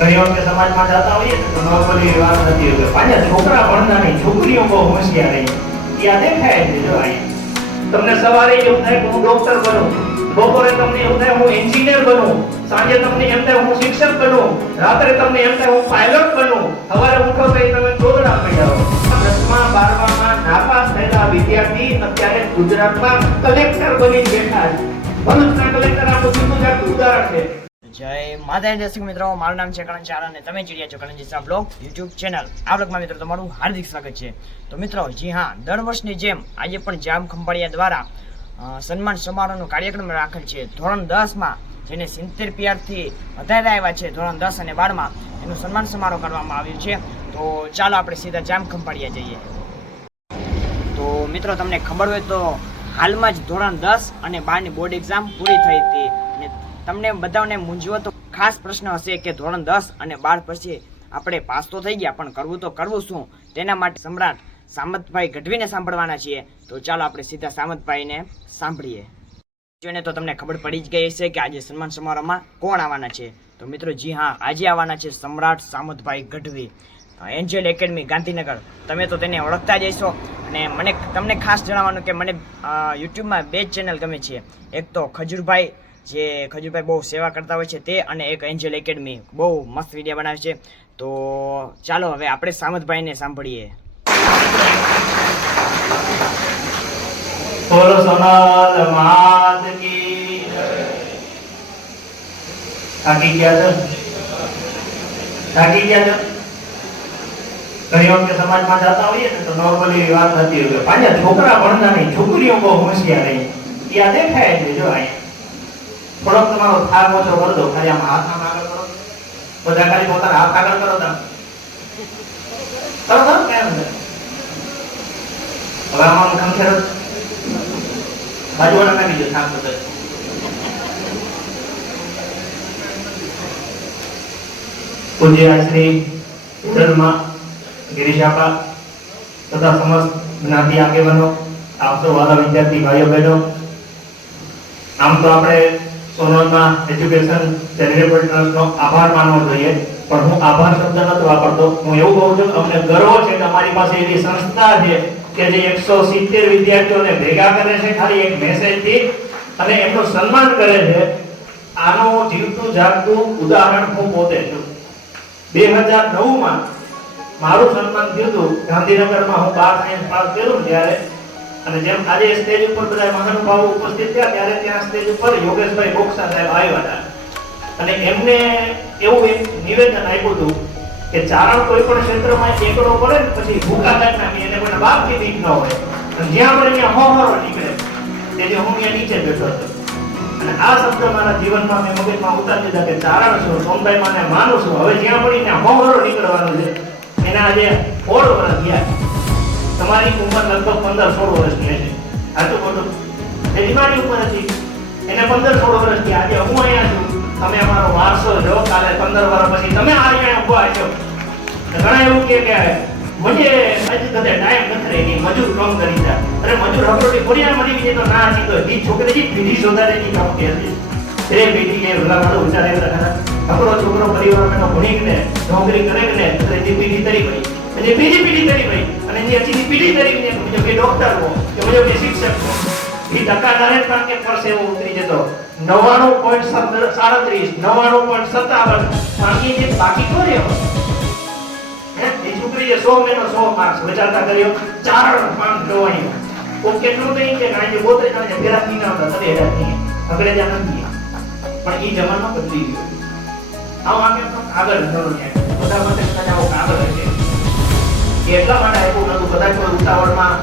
ઘણી વખતે સમાજમાં જતા હોઈએ ને તો નોર્મલી વાત થતી હોય કે પાછા છોકરા ભણતા નહીં, છોકરીઓ બહુ હોશિયાર રહી. ત્યાં દેખાય છે જો અહીંયા તમને સવારે એવું થાય કે હું ડોક્ટર બનું, બપોરે તમને એવું થાય હું એન્જિનિયર બનું, સાંજે તમને એમ થાય હું શિક્ષક બનું, રાત્રે તમને એમ થાય હું પાયલટ બનું, સવારે ઉઠો તો તમે દોડડા પડ્યા હો. 10મા 12માં નાપાસ થયેલા વિદ્યાર્થી અત્યારે ગુજરાતમાં કલેક્ટર બની બેઠા છે. ભરૂચના કલેક્ટર આપણું સીધું જાતું ઉદાહરણ છે. જય માતા દર્શક મિત્રો, મારું નામ છે કરણ ચાર અને તમે જોઈ રહ્યા છો કરણજી બ્લોગ યુટ્યુબ ચેનલ. આ બ્લોગમાં મિત્રો તમારું હાર્દિક સ્વાગત છે. તો મિત્રો, જી હા, દર વર્ષની જેમ આજે પણ જામ ખંભાળિયા દ્વારા સન્માન સમારોહનો કાર્યક્રમ રાખેલ છે. ધોરણ 10માં જેને 70 PRથી વધારે આવ્યા છે, ધોરણ 10 અને 12માં એનું સન્માન સમારોહ કરવામાં આવ્યું છે. તો ચાલો આપણે સીધા જામ ખંભાળિયા જઈએ. તો મિત્રો, તમને ખબર હોય તો હાલમાં જ ધોરણ 10 અને 12ની બોર્ડ એક્ઝામ પૂરી થઈ હતી. તમને બધાને મૂંઝવતો ખાસ પ્રશ્ન હશે કે ધોરણ 10 અને 12 પછી આપણે પાસ તો થઈ ગયા, પણ કરવું તો કરવું શું? તેના માટે સમ્રાટ સામતભાઈ ગઢવીને સાંભળવાના છીએ. તો ચાલો આપણે સીધા સામતભાઈને સાંભળીએ. જોઈને તો તમને ખબર પડી જ ગઈ હશે કે આજે સન્માન સમારોહમાં કોણ આવવાના છે. તો મિત્રો, જી હા, આજે આવવાના છે સમ્રાટ સામતભાઈ ગઢવી, એન્જલ એકેડમી ગાંધીનગર. તમે તો તેને ઓળખતા જ હશો. અને તમને ખાસ જણાવવાનું કે મને યુટ્યુબમાં 2 જ ચેનલ ગમે છે. એક તો ખજૂરભાઈ, જે ખજૂરભાઈ બહુ સેવા કરતા હોય છે તે, અને એક એન્જલ એકેડમી બહુ મસ્ત વિડીયો બનાવે છે. તો ચાલો હવે આપણે સામતભાઈને સાંભળીએ. બોલો સોનાલ માત કી જય. થાકી ગયા છો? થાકી ગયા છો? ઘણી વખતે સમાજમાં જતા હોઈએ ને તો નોર્મલી વાત થતી હોય કે પાછા છોકરા ભણતા નહીં, છોકરીઓ બહુ હોશિયાર રહી. ત્યાં દેખાય છે જો અહીંયા થોડોક તમારો થાક ઓછો કરી દો. ખાલી આમ હાથ આમ આગળ કરો, બધા ખાલી પોતાના હાથ આગળ કરો. તમે કરો કેમ છે? હવે આમાં ખંખેરો બાજુવાળા નાખી દો. થાક બધો પૂજ્ય શ્રી ધર્મ ગિરીશાપા તથા સમસ્ત જ્ઞાતિ આગેવાનો, આપ સૌ વાલા વિદ્યાર્થી ભાઈઓ બહેનો, આમ તો આપણે સોનલમાં એજ્યુકેશન ચેરિટેબલ ટ્રસ્ટનો આભાર માનવો જોઈએ, પણ હું આભાર શબ્દ નથી વાપરતો. હું એવું કહું છું, અમને ગર્વ છે કે અમારી પાસે એવી સંસ્થા છે કે જે 170 વિદ્યાર્થીઓને ભેગા કરે છે ખાલી એક મેસેજથી, અને એમનું સન્માન કરે છે. આનું જીવતું જાગતું ઉદાહરણ હું પોતે છું. 2009માં મારું સન્માન થયું હતું ગાંધીનગરમાં. હું 12 સાયન્સ પાસ કર્યું ત્યારે, અને જેમ આજે સ્ટેજ ઉપર બધા મહાનુભાવો ઉપસ્થિત થયા ત્યારે ત્યાં સ્ટેજ ઉપર યોગેશભાઈ બોક્સા સાહેબ આવ્યા હતા, અને એમને એવું એક નિવેદન આપ્યું હતું કે ચારણ કોઈ પણ ક્ષેત્રમાં એકડો પડે ને પછી ભૂખા કાઢ નાખી, એને કોઈના બાપથી બીક ન હોય, અને જ્યાં પડે ત્યાં હોહરો નીકળે. તેથી હું ત્યાં નીચે બેઠો હતો, અને આ શબ્દ મારા જીવનમાં મેં મગજમાં ઉતારી દીધા કે ચારણ છું, સોમભાઈ માને માનું છું, હવે જ્યાં પડી ત્યાં હોહરો નીકળવાનું છે. એના આજે 16 વર્ષ થયા. તમારી ઉંમર લગભગ 15-16 વર્ષની હશે. આટલું મોટું એની મારી ઉંમર હતી, એને 15-16 વર્ષથી. આજે હું અહીંયા છું, તમે અમારો વારસો છો. કાલે 15 વર્ષ પછી તમે અહીંયા ઉભા છો. ઘણા એવું કે મુજે અજ કદે ટાઈમ નથી રહી, મજૂર કામ કરી જા. અરે મજૂર હકરોટી કોરિયા મળી ગઈ તો ના હતી તો ઈ છોકરીજી પીધી શોધારેની કામ કે હતી. એ પીધી એ ભલા વાળો વિચારે હતા. હકરો છોકરો પરિવારનો ભણીને નોકરી કરે ને એટલે જે પીધી તરી ગઈ, અને બીજી પીઢી તરી ગઈ, અને જે હજી પીઢી તરી ગઈ મુજબ કે ડોક્ટર હો કે મુજબ કે શિક્ષક હો. ઈ ટકાદારે પણ કે પરસે એવો ઉતરી જતો. 99.37 99.57 બાકી જે બાકી કર્યો હે એ છોકરીએ 100 મેનો 100 માર્ક્સ વિચારતા કર્યો. ચારણ પામ જોવાયો ઓ કેટલું નહીં કે આજે 32 જણા ફેરાતી ના હતા તને હેરાતી અંગ્રેજા નથી, પણ ઈ જમાનો બદલી ગયો. આવો આગે આગળ નરો ને બધા માટે કદાઓ આગળ છે એટલા માટે આપ્યું નતું. કદાચ કોઈ ઉતાવળમાં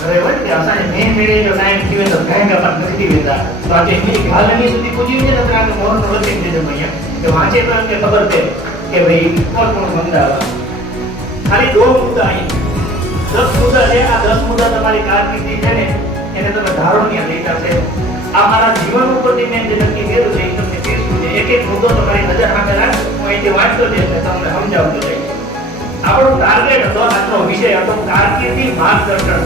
ઘરે હોય કે અસાને મેળે જો ટાઈમ થયો તો ગાયકા પણ નથી વેતા. તો આજે એની હાલની સુધી પૂજી ને તો આ મોરનો લખી દેજો ભૈયા કે વાંચે તો એમને ખબર છે કે ભાઈ કોણ બંધાવા. ખાલી 2 મુદ્દા અહીં 10 મુદ્દા છે. આ 10 મુદ્દા તમારી કારકિર્દી છે ને એને તમે ધારો નહીં લેતા છે. આ મારા જીવન ઉપરથી મેં જે નક્કી કર્યું છે એ તમને કહેશું છે. એક એક મુદ્દો તમારી નજર સામે રાખો, હું અહીંથી વાંચતો જઈશ એટલે તમને સમજાવતો જઈશ. આપણો ટાર્ગેટ હતો, આપણો વિષય હતો કારકિર્દી માર્ગદર્શન.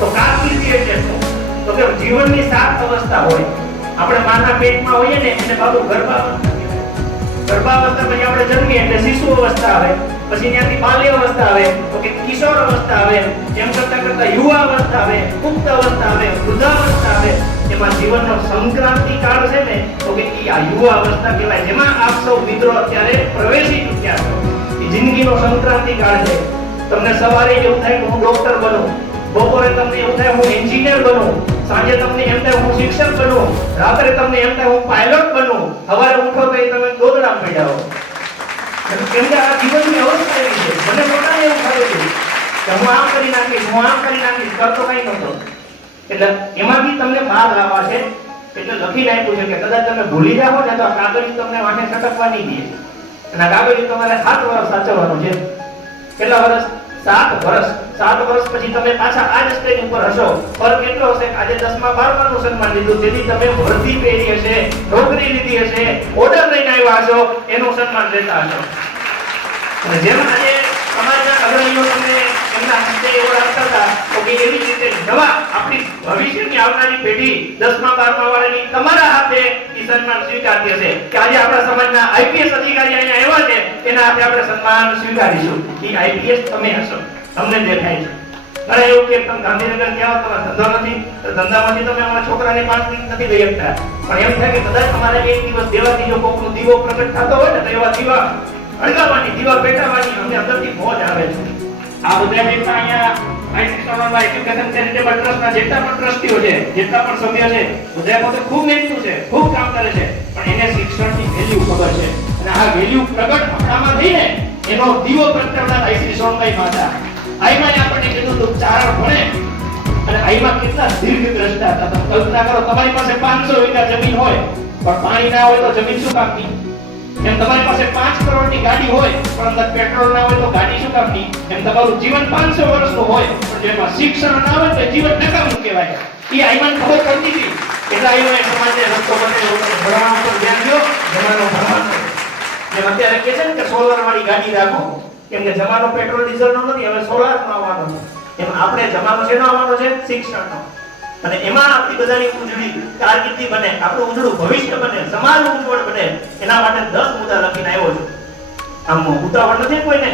તો કારકિર્દી એટલે શું? તો કે જીવનની 7 અવસ્થા હોય. આપણે માના પેટમાં હોઈએ ને એને બાબુ ગર્ભાવસ્થા કહેવાય. ગર્ભાવસ્થા પછી આપણે જન્મીએ એટલે શિશુ અવસ્થા આવે, પછી ત્યાંથી બાલ્ય અવસ્થા આવે, ઓકે, કિશોર અવસ્થા આવે, એમ કરતા કરતા યુવા અવસ્થા આવે, પુખ્ત અવસ્થા આવે, વૃદ્ધાવસ્થા આવે. એમાં જીવનનો સંક્રાંતિ કાળ છે ને, તો કે આ યુવા અવસ્થા કહેવાય, જેમાં આપ સૌ મિત્રો અત્યારે પ્રવેશી ચૂક્યા છો. એ જિંદગીનો સંક્રાંતિ કાળ છે. તમને સવારે એવું થાય કે હું ડોક્ટર બનું, બપોરે તમને એવું થાય હું એન્જિનિયર બનું, સાંજે તમને એમ થાય હું શિક્ષક બનું, રાત્રે તમને એમ થાય હું પાયલોટ બનું, સવારે ઉઠો તો તમે દોડડા પડ્યા હો. કેમ કે આ જીવનની અવસ્થા એવી છે. મને પોતાને એવું થયું છે કે હું આમ કરી નાખીશ, હું આમ કરી નાખીશ, કરતો કઈ નહોતો. એટલે એમાંથી તમને બહાર લાવવા છે. એટલે લખીને આપ્યું છે કે કદાચ તમે ભૂલી જાઓ ને તો આ કાગળ તમને વાંકે સટકવા નહીં દે. અને આ કાગળ તમારે 7 વર્ષ સાચવવાનું છે. કેટલા વર્ષ? 7 વર્ષ. 7 વર્ષ પછી તમે પાછા આ જ સ્ટેજ ઉપર હશો. ફરક એટલો હશે કે આજે 10મા 12મા નું સન્માન લીધું, તેથી તમે વર્દી પહેરી હશે, નોકરી લીધી હશે, ઓર્ડર લઈને આવ્યા હશો, એનું સન્માન લેતા હશો. અને જેમ આજે સમાજના અગ્રણીઓ તમને એમના હસ્તે એવોર્ડ આપતા હતા, તો કે એવી જ રીતે નવા આપણી ભવિષ્યની આવનારી પેઢી 10મા 12મા વાળાની તમારા હાથે એ સન્માન સ્વીકારતી હશે. કે આજે આપણા સમાજના આઈપીએસ અધિકારી અહીંયા આવ્યા છે, એના હાથે આપણે સન્માન સ્વીકારીશું. એ આઈપીએસ તમે હશો, તમને દેખાય છે. અરે એવું કે તમે ગાંધીનગર ક્યાં તમારો ધંધો નથી, તો ધંધામાંથી તમે અમારા છોકરાને 5 મિનિટ નથી લઈ શકતા. પણ એમ થાય કે કદાચ તમારે એક દિવસ દેવાથી જો કોકનો દીવો પ્રગટ થતો હોય ને, તો એવા દીવા અળગાવવાની, દીવા પેટાવવાની અમને અંદરથી મોજ આવે છે. આ બધા જેટલા અહીંયા આઈસી સ્ટોરમાં એજ્યુકેશન ચેરિટેબલ ટ્રસ્ટના જેટલા પણ ટ્રસ્ટીઓ છે, જેટલા પણ સભ્ય છે, બધા પોતે ખૂબ મહેનતુ છે, ખૂબ કામ કરે છે, પણ એને શિક્ષણની વેલ્યુ ખબર છે. અને આ વેલ્યુ પ્રગટ આપણામાં થઈને એનો દીવો પ્રગટાવનાર આઈસી સોનભાઈમાં હતા. આઈમાં આપણને કીધું તો ચારણ ભણે અને આઈમાં કેટલા દીર્ઘ દ્રષ્ટા હતા. તમે કલ્પના કરો, તમારી પાસે 500 વીઘા જમીન હોય પણ પાણી ના હોય તો જમીન શું કામની? એમ તમારી પાસે 5 કરોડની ગાડી હોય પણ અંદર પેટ્રોલ ના હોય તો ગાડી શું કામની? એમ તમારું જીવન 500 વર્ષનું હોય પણ જેમાં શિક્ષણ ના હોય તો જીવન નકામું કહેવાય. એ આઈમાન ખબર પડતી હતી એટલે આઈમાને સમાજને રસ્તો બતાવ્યો, ભણવા ઉપર ધ્યાન દો, જમાનો ભણવાનો. જેમ અત્યારે કહે છે ને કે સોલર વાળી ગાડી રાખો, કેમ કે જમાનો પેટ્રોલ ડીઝલ નો નથી, હવે સોલાર નો આવવાનો છે. એમ આપણે જમાનો શેનો આવવાનો છે? શિક્ષણનો. અને એમાં આપણી બધાની ઉજળી કારકિર્દી બને, આપણું ઉજળું ભવિષ્ય બને, સમાજ ઉજ્જવળ બને, એના માટે 10 મુદ્દા લખીને આવ્યો છું. આમ ઉતાવળ નથી કોઈને,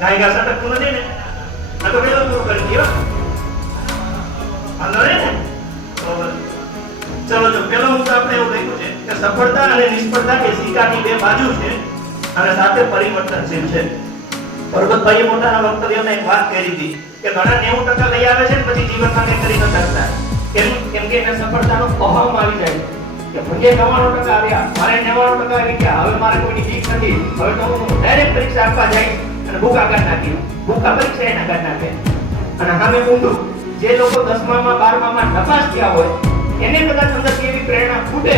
ગાયગા સટકતું નથી ને. આ તો પેલો પૂરું કરી દો. હાલો રે ને. ચલો જો પેલો મુદ્દો આપણે એવું લખ્યું છે કે સફળતા અને નિષ્ફળતા એ સિક્કાની 2 બાજુ છે અને સાથે પરિવર્તનશીલ છે. પરબતભાઈએ મોટાના વક્તવ્યમાં એક વાત કરી હતી કે ઘણા 90% લઈ આવે છે પછી જીવનમાં કંઈ કરી ન શકતા. કેમ કે એને સફળતાનો અહમ આવી જાય કે ભલે 99% આવ્યા, મારે 99% આવી ગયા, હવે મારે કોઈની બીક નથી, હવે તો હું ડાયરેક્ટ પરીક્ષા આપવા જઈશ અને ભૂખા કાઢ નાખી. ભૂખા પરીક્ષા એના કાઢ નાખે. અને સામે ઊંધું, જે લોકો 10મામાં 12મામાં નપાસ થયા હોય એને કદાચ અંદરથી એવી પ્રેરણા ફૂટે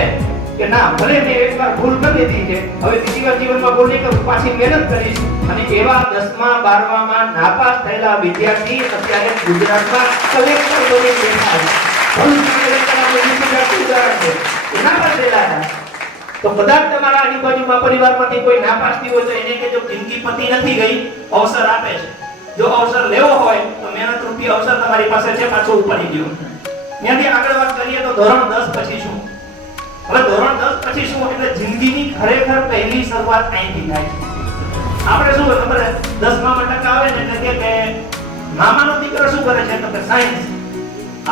કે ના, ભલે મેં એકવાર ભૂલ કરી દીધી છે, હવે બીજી વાર જીવનમાં ભૂલ નહીં કરું, પાછી મહેનત કરીશ. અને એવા 10મા 12મામાં નાપાસ થયેલા વિદ્યાર્થી અત્યારે ગુજરાતમાં કલેક્ટર બની બેઠા છે. એના પર થયેલા હતા. તો કદાચ તમારા આજુબાજુમાં પરિવારમાંથી કોઈ નાપાસ થયું હોય તો એને કે જો જિંદગી પતી નથી ગઈ, અવસર આપે છે. જો અવસર લેવો હોય તો મહેનત રૂપી અવસર તમારી પાસે છે, પાછો ઉપાડી ગયો. ત્યાંથી આગળ વાત કરીએ તો ધોરણ 10 પછી શું? હવે ધોરણ 10 પછી શું એટલે જિંદગીની ખરેખર પહેલી શરૂઆત અહીંથી થાય છે. આપણે શું ખબર છે, 10માં ટકા આવે ને એટલે કે મામાનો દીકરો શું કરે છે તો કે સાયન્સ.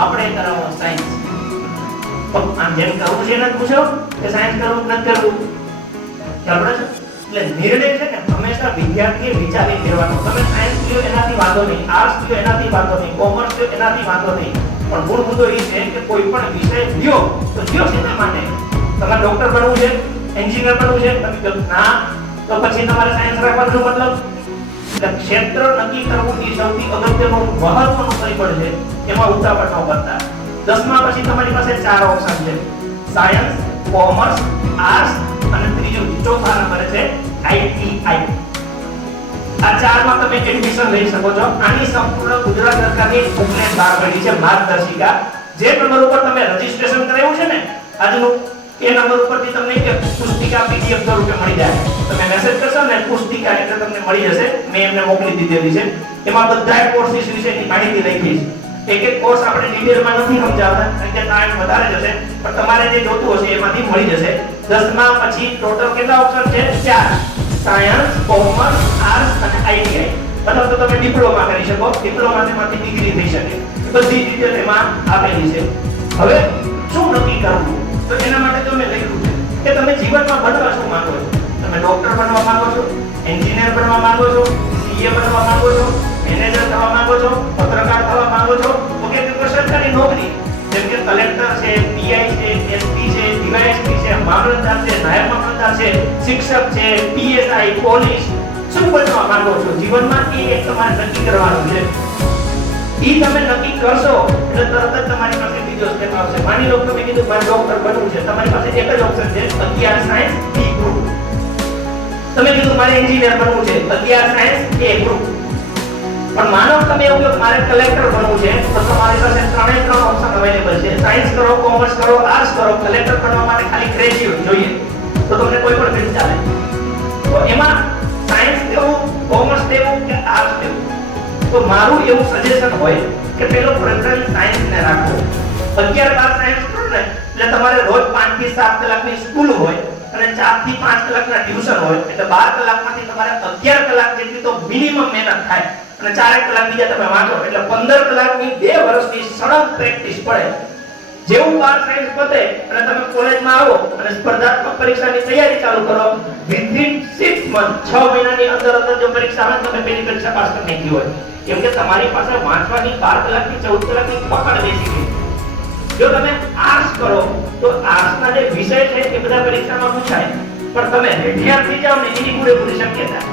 આપણે કરાવો સાયન્સ. આમ જેમ કરવું છે ને પૂછો કે સાયન્સ કરવું નથી કરવું, ખ્યાલ પડે છે? એટલે નિર્ણય છે ને હંમેશા વિદ્યાર્થીએ વિચારી લેવાનો. તમે સાયન્સ લ્યો એનાથી વાંધો નહીં, આર્ટ્સ લ્યો એનાથી વાંધો નહીં, કોમર્સ લ્યો એનાથી વાંધો નહીં, પણ મૂળ મુદ્દો એ છે કે કોઈ પણ વિષય લ્યો તો લ્યો શેના માટે? તમારે ડોક્ટર બનવું છે, એન્જિનિયર બનવું છે, તમે ના તો પછી તમારે સાયન્સ રાખવાનો મતલબ? એટલે ક્ષેત્ર નક્કી કરવું એ સૌથી અગત્યનું મહત્વનું પરિબળ છે. એમાં ઉતાવળ ન કરતા. 10મા પછી તમારી પાસે 4 ઓપ્શન છે: સાયન્સ, કોમર્સ, આર્ટ્સ અને ત્રીજું ચોથા નંબરે છે આઈટીઆઈ. આ 4માં તમે એડમિશન લઈ શકો છો. આની સંપૂર્ણ ગુજરાત સરકારની બુકલેટ બહાર પડી છે, માર્ગદર્શિકા. જે નંબર ઉપર તમે રજીસ્ટ્રેશન કરાવ્યું છે ને આજનું, એ નંબર ઉપરથી તમને એક પુસ્તિકા પીડીએફ સ્વરૂપે મળી જાય. તમે મેસેજ કરશો ને પુસ્તિકા એટલે તમને મળી જશે. મેં એમને મોકલી દીધેલી છે. એમાં બધા કોર્સિસ વિશેની માહિતી લખી છે. એક કોર્સ આપણે ડિટેલમાં નથી સમજાવતા કારણ કે ટાઈમ વધારે જશે, પણ તમારે જે જોતું હશે એમાંથી મળી જશે. 10મા પછી ટોટલ કેટલા ઓપ્શન છે? 4. સાયન્સ, કોમર્સ, આર્ટ્સ અને આઈટીઆઈ. અથવા તો તમે ડિપ્લોમા કરી શકો, ડિપ્લોમામાંથી ડિગ્રી થઈ શકે. બધી ડિટેલ એમાં આપેલી છે. હવે શું નક્કી કરવું? તો એના માટે તો મેં લખ્યું છે કે તમે જીવનમાં બનવા શું માંગો છો? તમે ડોક્ટર બનવા માંગો છો, એન્જિનિયર બનવા માંગો છો, સીએ બનવા માંગો છો, મેનેજર થવા માંગો છો, પત્રકાર થવા માંગો છો, તો કે સરકારી નોકરી જેમ કે કલેક્ટર છે, પીઆઈ છે, એસપી છે, ડીવાયએસપી છે, મામલતદાર છે, નાયબ મામલતદાર છે, શિક્ષક છે, પીએસઆઈ, પોલીસ, શું બનવા માંગો છો જીવનમાં એ એક તમારે નક્કી કરવાનું છે. ઈ તમે નક્કી કરશો એટલે તરત જ તમારી પાસે બીજો સ્ટેપ આવશે. માની લો તમે કીધું મારે ડોક્ટર બનવું છે, તમારી પાસે એક જ ઓપ્શન છે 11 સાયન્સ બી ગ્રુપ. તમે કીધું મારે એન્જિનિયર બનવું છે, 11 સાયન્સ એ ગ્રુપ. પણ માનો તમે એવું કહો મારે કલેક્ટર બનવું છે, તો તમારી પાસે ત્રણે ઓપ્શન અવેલેબલ છે. સાયન્સ કરો, કોમર્સ કરો, આર્ટ્સ કરો. કલેક્ટર બનવા માટે ખાલી ગ્રેજ્યુએટ જોઈએ, તો તમને કોઈ પણ ફિલ્ડ ચાલે. તો એમાં સાયન્સ લેવું, કોમર્સ લેવું કે આર્ટ્સ લેવું? તો મારું એવું સજેશન હોય કે પેલો પ્રેફરન્સ સાયન્સ ને રાખો. 11-12 સાયન્સ કરો ને એટલે તમારે રોજ 5 થી 7 કલાકની સ્કૂલ હોય અને 4 થી 5 કલાકના ટ્યુશન હોય, એટલે 12 કલાકમાંથી તમારે 11 કલાક જેટલી તો મિનિમમ મહેનત થાય અને 4 કલાક બીજા તમે વાંચો, એટલે 15 કલાકની 2 વર્ષની સળંગ પ્રેક્ટિસ પડે. જેવું 12 સાયન્સ પતે અને તમે કોલેજમાં આવો અને સ્પર્ધાત્મક પરીક્ષાની તૈયારી ચાલુ કરો, વિથિન 6 મંથ 6 મહિનાની અંદર જો પરીક્ષા આવે તમે પેલી પરીક્ષા પાસ કરી નાખી હોય. કેમ કે તમારી પાસે વાંચવાની 12 કલાકથી 14 કલાકની પકડ બેસી ગઈ. જો તમે આર્ટ્સ કરો તો આર્ટ્સના જે વિષય છે એ બધા પરીક્ષામાં પૂછાય, પણ તમે વિદ્યાર્થી જાવ ને એની પૂરેપૂરી શક્યતા.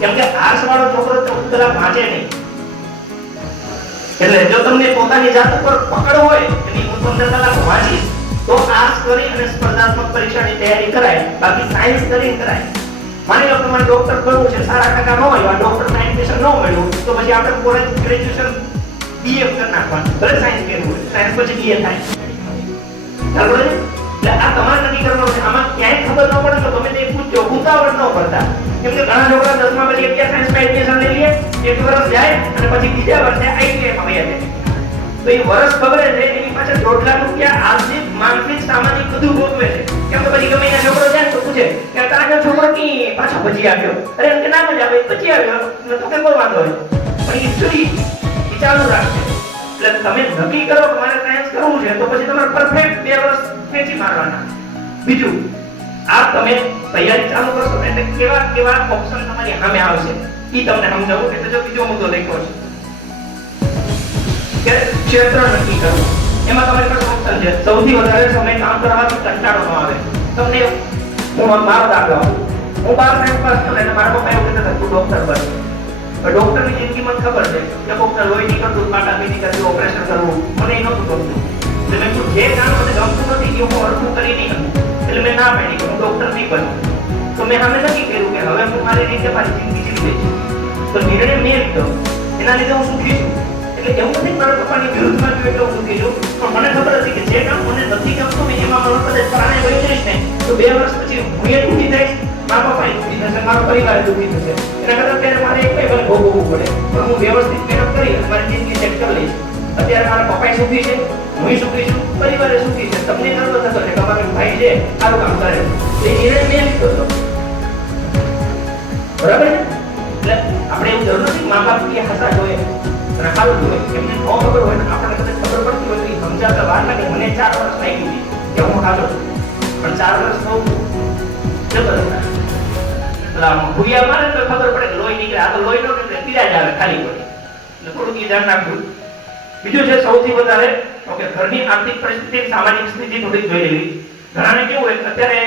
કેમ કે આર્ટ્સ વાળો છોકરો 14 કલાક વાંચે નહીં. એટલે જો તમને પોતાની જાત ઉપર પકડ હોય કે હું 15 કલાક વાંચીશ તો આર્ટ્સ કરી અને સ્પર્ધાત્મક પરીક્ષાની તૈયારી કરાય, બાકી સાયન્સ કરીને કરાય. માની લો તમારે ડોક્ટર બનવું છે, સારા ટકા ન આવ્યા, ડોક્ટરના એડમિશન ન મળ્યું, તો પછી આપણે કોલેજ ગ્રેજ્યુએશન બીએ કરી નાખવાનું. ભલે સાયન્સ કર્યું હોય, સાયન્સ પછી બીએ થાય. બરાબર છે? એટલે આ તમારે નક્કી કરવાનું છે. આમાં ક્યાંય ખબર ન પડે તો તમે તે પૂછજો, ઉતાવળ ન કરતા. કેમ કે ઘણા છોકરા 10મા પછી 11 સાયન્સમાં એડમિશન લઈ લે, એક વર્ષ જાય અને પછી બીજા વર્ષે આઈટીઆઈમાં વયા જાય. તો એ વર્ષ બગડે છે, એની પાછળ 1.5 લાખ રૂપિયા આર્થિક, માનસિક, સામાજિક બધું ભોગવે છે. કેમ કે પછી ગમે એના છોકરો જાય તો પૂછે કે તારા છોકરો કી પાછો પછી આવ્યો? અરે એમ કે ના મજા આવે પછી આવ્યો, તો કે કોઈ વાંધો નહીં, પણ એ સ્ટડી એ ચાલુ રાખશે. એટલે તમે નક્કી કરો કે મારે સાયન્સ કરવું છે, તો પછી તમારે પરફેક્ટ 2 વર્ષ ખેંચી મારવાના. બીજું, આ તમે તૈયારી ચાલુ કરશો એટલે કેવા ઓપ્શન તમારી સામે આવશે ઈ તમને સમજાવું. એટલે જો બીજો મુદ્દો લખ્યો છે કે ક્ષેત્ર નક્કી કરવું. એમાં તમારી પાસે ઓપ્શન છે. સૌથી વધારે સમય કામ કરવાથી કંટાળો ન આવે. તમને હું મારો દાખલો આપું. હું 12 સાયન્સ પાસ કર્યો એટલે મારા પપ્પા એવું કહેતા તું ડોક્ટર બન. ડોક્ટરની જિંદગી મને ખબર છે કે ડોક્ટર લોહી નીકળતું, પાટા બીજી કરતું, ઓપરેશન કરવું મને એ નહોતું ગમતું. એટલે મેં કીધું જે કામ મને ગમતું નથી કે હું અડધું કરી નહીં શકું, એટલે મેં ના પાડી કે હું ડોક્ટર નહીં બનું. તો મેં સામે નક્કી કર્યું કે હવે હું મારી રીતે મારી જિંદગી જીવી દઈશ. તો નિર્ણય મેં લીધો, એના લીધે હું સુખી છું. એટલે એવું નથી મારા પપ્પાની વિરુદ્ધમાં ગયો એટલે હું સુખી છું, પણ મને ખબર હતી કે જે કામ મને નથી ગમતું ને એમાં મારો કદાચ પ્રાણે વહી જઈશ ને તો 2 વર્ષ પછી હું એ દુઃખી થઈશ, મારા પપ્પા દુઃખી થશે, મારો પરિવાર દુઃખી થશે. એના કરતાં ત્યારે મારે એક પણ ભોગવવું પડે, પણ હું વ્યવસ્થિત મહેનત કરી મારી જિંદગી સેટ કરી લઈશ. અત્યારે મારા પપ્પા સુખી છે, હું સુખી છું, પરિવારે સુખી છે, તમને ગર્વ થતો છે કે અમારો ભાઈ છે સારું કામ કરે. એ નિર્ણય મેં લીધો હતો. બરાબર છે? એટલે આપણે એવું જરૂર નથી મા બાપ કે હસા જોઈએ અને સારું જોઈએ. એમને ન ખબર હોય ને આપણને કદાચ ખબર પડતી હોય તો એ સમજાવતા વાર લાગે. મને 4 વર્ષ લાગી હતી કે હું સાચો છું, પણ 4 વર્ષ બહુ જબરદસ્ત. ભૂયા મારે તો ખબર પડે કે લોહી નીકળે. આ તો લોહી નો નીકળે, પીડા જ આવે ખાલી પડે. એટલે થોડુંક એ ધ્યાન રાખવું. બીજું છે સૌથી વધારે ઓકે ઘરની આર્થિક પરિસ્થિતિ, સામાજિક સ્થિતિ થોડી જોઈ લેવી. ઘણાને કેવું હોય અત્યારે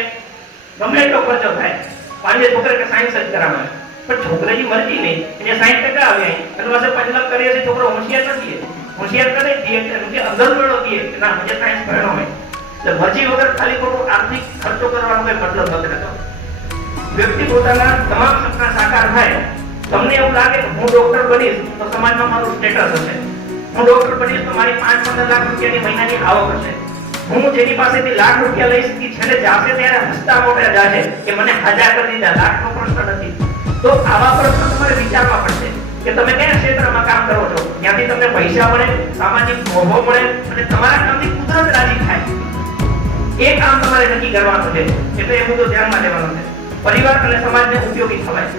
ગમે એટલો ખર્ચો થાય, પાંચે છોકરા કે સાયન્સ જ કરાવે, પણ છોકરાની મરજી નહીં. એને 60% આવ્યા એની પાસે 5 લાખ કરીએ છે, છોકરો હોશિયાર નથી. હોશિયાર કરે દે કે અંદર મેળો દે કે ના મને સાયન્સ કરવાનો હોય. એટલે મરજી વગર ખાલી ખોટો આર્થિક ખર્ચો કરવાનો કોઈ મતલબ નથી રહેતો. વ્યક્તિ પોતાના તમામ સપના સાકાર થાય. તમને એવું લાગે કે હું ડોક્ટર બનીશ તો સમાજમાં મારું સ્ટેટસ હશે, હું ડોક્ટર બનીશ તો મારી 5-15 લાખ રૂપિયાની મહિનાની આવક હશે, હું જેની પાસેથી લાખ રૂપિયા લઈશ કે છેલ્લે જાશે ત્યારે હસતા મોઢે જાશે કે મને 1000 કરી દીધા, લાખનો પ્રશ્ન નથી. તો આવા પ્રશ્ન તમારે વિચારવા પડશે કે તમે કયા ક્ષેત્રમાં કામ કરો છો, ત્યાંથી તમને પૈસા મળે, સામાજિક મોભો મળે અને તમારા કામથી કુદરત રાજી થાય, એ કામ તમારે નક્કી કરવાનું છે. એટલે એ મુદ્દો ધ્યાનમાં લેવાનો છે. પરિવાર અને સમાજને ઉપયોગી થવાય.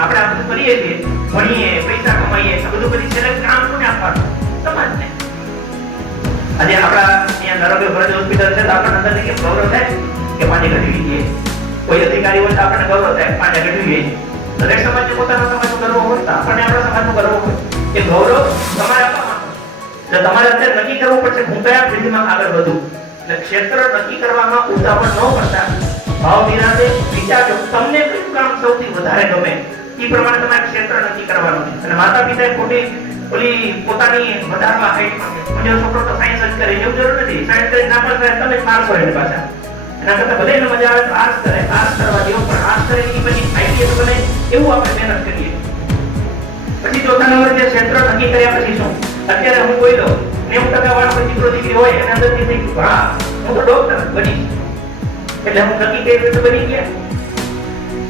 આપણે આ બધું કરીએ છીએ, ભણીએ, પૈસા કમાઈએ, આ બધું કરી છેલ્લે કામ કોને આપવાનું? સમાજને. આજે આપણા અહીંયા નરોગે ભરત હોસ્પિટલ છે તો આપણને અંદરથી કેમ ગૌરવ થાય કે પાણી ઘટી ગઈ. કોઈ અધિકારી હોય તો આપણને ગૌરવ થાય પાણી ઘટી ગઈ. દરેક સમાજને પોતાના સમાજનો ગર્વ હોય તો આપણને આપણા સમાજનો ગર્વ હોય. એ ગૌરવ તમારે આપવામાં એટલે તમારે અત્યારે નક્કી કરવું પડશે હું કયા ફિલ્ડમાં આગળ વધું. એટલે ક્ષેત્ર નક્કી કરવામાં ઉતાવળ ન કરતા ભાવ નિરાતે વિચારજો તમને કયું કામ સૌથી વધારે ગમે એ પ્રમાણે તમારે ક્ષેત્ર નક્કી કરવાનું છે. અને માતા પિતાએ ખોટી ઓલી પોતાની વધારવા હાઈટ માંગે મને છોકરો તો સાયન્સ જ કરે એવું જરૂર નથી. સાયન્સ કરી ના પડે તમે મારશો એને પાછા. એના કરતા ભલે એને મજા આવે તો આર્ટ્સ કરે, આર્ટ્સ કરવા જેવું, પણ આર્ટ્સ કરે એ પછી આઈટીએસ બને એવું આપણે મહેનત કરીએ. પછી ચોથા નંબર જે ક્ષેત્ર નક્કી કર્યા પછી શું? અત્યારે હું કોઈ દઉં 90% વાળો દીકરો દીકરી હોય એના અંદરથી થઈ હા હું તો ડોક્ટર બની એટલે હું નક્કી કર્યું તો બની ગયા.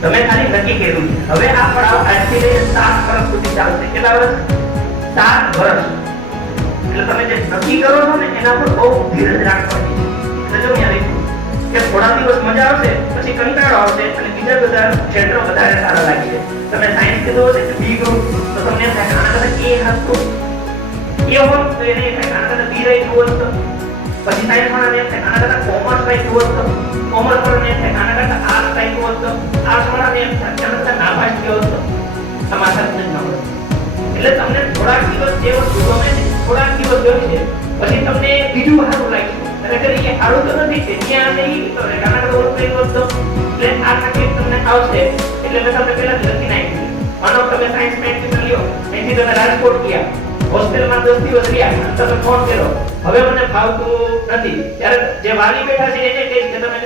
તમે ખાલી નક્કી કર્યું છે. હવે આ પડાવ આજથી લઈને 7 વર્ષ સુધી ચાલશે. કેટલા વર્ષ? 7 વર્ષ. એટલે તમે જે નક્કી કરો છો ને એના પર બહુ ધીરજ રાખવાની છે. એટલે જો અહીંયા લખ્યું કે થોડા દિવસ મજા આવશે પછી કંટાળો આવશે અને બીજા બધા ક્ષેત્રો વધારે સારા લાગશે. તમે સાયન્સ કીધું હશે કે બી ગ્રુપ તો તમને એમ થાય આના કરતા એ હતું એ હોત તો એને એમ થાય આના કરતા બી રાખ્યું હોત તો પછી સાયન્સ વાળાને એમ થાય આના કરતા કોમર્સ રાખ્યું હોત તો કોમર્સ વાળાને એમ થાય આના કરતા આર્ટ્સ રાખ્યું હોત તો આર્ટ્સ વાળાને એમ થાય આના કરતા નાપાસ થયો હોત તો તમારા સાથે જ ન હોય. એટલે તમને થોડાક દિવસ જે વસ્તુ ગમે છે થોડાક દિવસ ગમશે પછી તમને બીજું સારું લાગશે. અને કરી એ સારું તો નથી કે ત્યાં એ તો આના કરતા ઓછું એક વસ્તુ એટલે આ તકલીફ તમને આવશે. એટલે મેં તમને પહેલા જ લખી નાખ્યું. માનો તમે સાયન્સ મેડિસિન લ્યો એથી તમે રાજકોટ ગયા હોસ્ટેલમાં 10 દિવસ રહ્યા તમે ફોન કર્યો હવે મને ફાવતું નથી ત્યારે જે વાલી બેઠા છે એને કહીશ કે તમે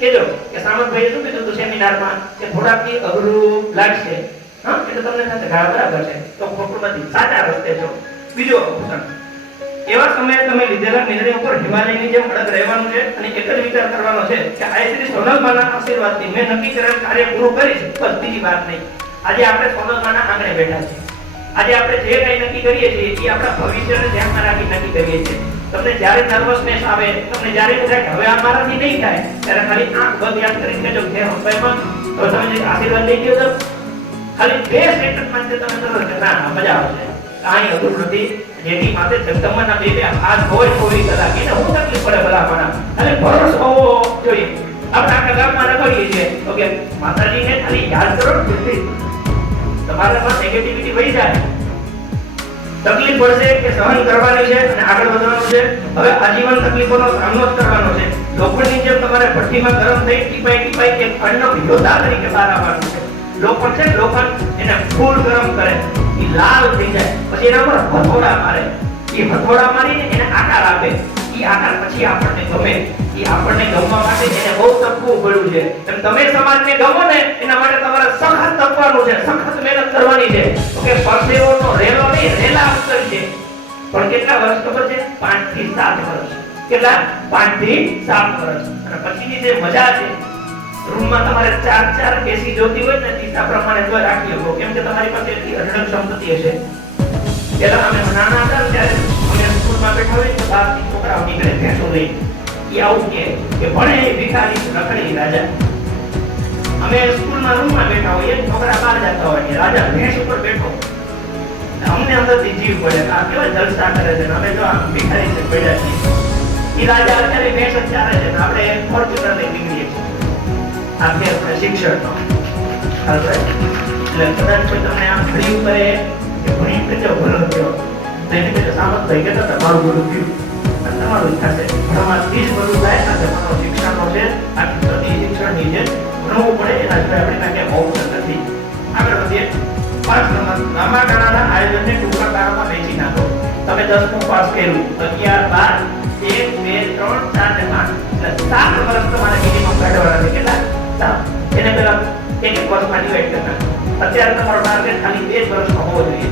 કહેજો કે સામંતભાઈએ શું કીધું હતું સેમિનારમાં કે થોડાકથી અઘરું લાગશે. હા એટલે તમને થશે ઘા બરાબર છે તો ખોટું નથી સાચા રસ્તે છો. બીજો એવા સમયે તમે લીધેલા નિર્ણય ઉપર હિમાલયની જેમ અડગ રહેવાનું છે અને એક જ વિચાર કરવાનો છે કે આ શ્રી સોનલમાના આશીર્વાદથી મેં નક્કી કરેલ કાર્ય પૂરું કરીશ. બસ બીજી વાત નહીં. આજે આપણે સોનલમાના આંગણે બેઠા છીએ. આજે આપણે જે કંઈ નક્કી કરીએ છીએ એ આપણા ભવિષ્યને ધ્યાનમાં રાખી નક્કી કરીએ છીએ. તમને જ્યારે નર્વસનેસ આવે તમને જ્યારે થાય હવે આ મારાથી નહીં થાય ત્યારે ખાલી આંખ બંધ યાદ કરી લેજો કે હંપાઈમાં તો તમે જે આશીર્વાદ લઈ ગયો તો ખાલી 2 સેકન્ડમાં તમે તરત કે ના મજા આવશે કાંઈ અઘરું નથી. જેની માથે જગદંબાના બે હાથ હોય થોડી કલાક એને હું તકલીફ પડે ભલામણા અને ભરોસો હોવો જોઈએ. આપણે આખા ગામમાં રખડીએ છીએ ઓકે માતાજીને ખાલી યાદ કરો તમારામાં નેગેટિવિટી વહી જાય. તકલીફ પડશે કે સહન કરવાની છે અને આગળ વધવાનું છે. હવે આજીવન તકલીફોનો સામનો કરવાનો છે. લોખંડની જેમ તમારે ભઠ્ઠીમાં ગરમ થઈ ટીપાઈ એક અન્ન યોદ્ધા તરીકે બહાર આવવાનું છે. લોખંડ છે લોખંડ એને ફૂલ ગરમ કરે એ લાલ થઈ જાય પછી એના પર હથોડા મારે એ હથોડા મારીને એને આકાર આપે એ આકાર પછી આપણને ગમે એ આપણને ગમવા માટે એને બહુ તપવું પડ્યું છે. એમ તમે સમાજને ગમો ને એના માટે તમારે સખત તપવાનું છે સખત મહેનત કરવાની છે. ઓકે પરસેવોનો રેલો નહીં રેલા ઉતર છે પણ કેટલા વર્ષ ખબર છે 5 થી 7 વર્ષ. કેટલા 5 થી 7 વર્ષ. અને પછીની જે મજા છે રૂમમાં તમારે 4 એસી જોતી હોય ને દિશા પ્રમાણે જો રાખી શકો કેમ કે તમારી પાસે એટલી અઢળક સંપત્તિ હશે. પેલા અમે નાના હતા ત્યારે અમે સ્કૂલમાં બેઠા હોય તો બહારથી છોકરાઓ નીકળે ભેંસો લઈ એ આવું કે ભણે એ ભિખારી રખડી રાજા. અમે સ્કૂલમાં રૂમમાં બેઠા હોઈએ છોકરા બહાર જતા હોય રાજા ભેંસ ઉપર બેઠો અમને અંદરથી જીવ પડે આ કેવા જલસા કરે છે અમે જો આમ ભિખારી છે પડ્યા છીએ. એ રાજા અત્યારે ભેંસ જ ચાલે છે આપણે ફોર્ચ્યુનર લઈ નીકળીએ છીએ. આપણે શિક્ષણનો એટલે કદાચ કોઈ તમને આમ ભણી કરે કે ભણી કરજો ભલો થયો તો એને કહેજો સામંતભાઈ કહેતા હતા મારું ભલું થયું અને તમારું થશે. ભણવાથી જ બધું થાય આ તમારો શિક્ષણનો છે આખી સદી શિક્ષણની છે ભણવું પડે એના સિવાય આપણે કાંઈ ઓપ્શન નથી. આગળ વધીએ. 5 નંબર લાંબા ગાળાના આયોજનને ટૂંકા ગાળામાં વહેંચી નાખો. તમે 10મું પાસ કર્યું 11 12 1 2 3 4 ને 5 એટલે 7 વર્ષ તમારે મિનિમમ કાઢવાના છે. કેટલા? 7. એને પહેલા એક વર્ષમાં ડિવાઈડ કરતા. અત્યારે તમારો ટાર્ગેટ ખાલી 2 જ વર્ષનો હોવો જોઈએ.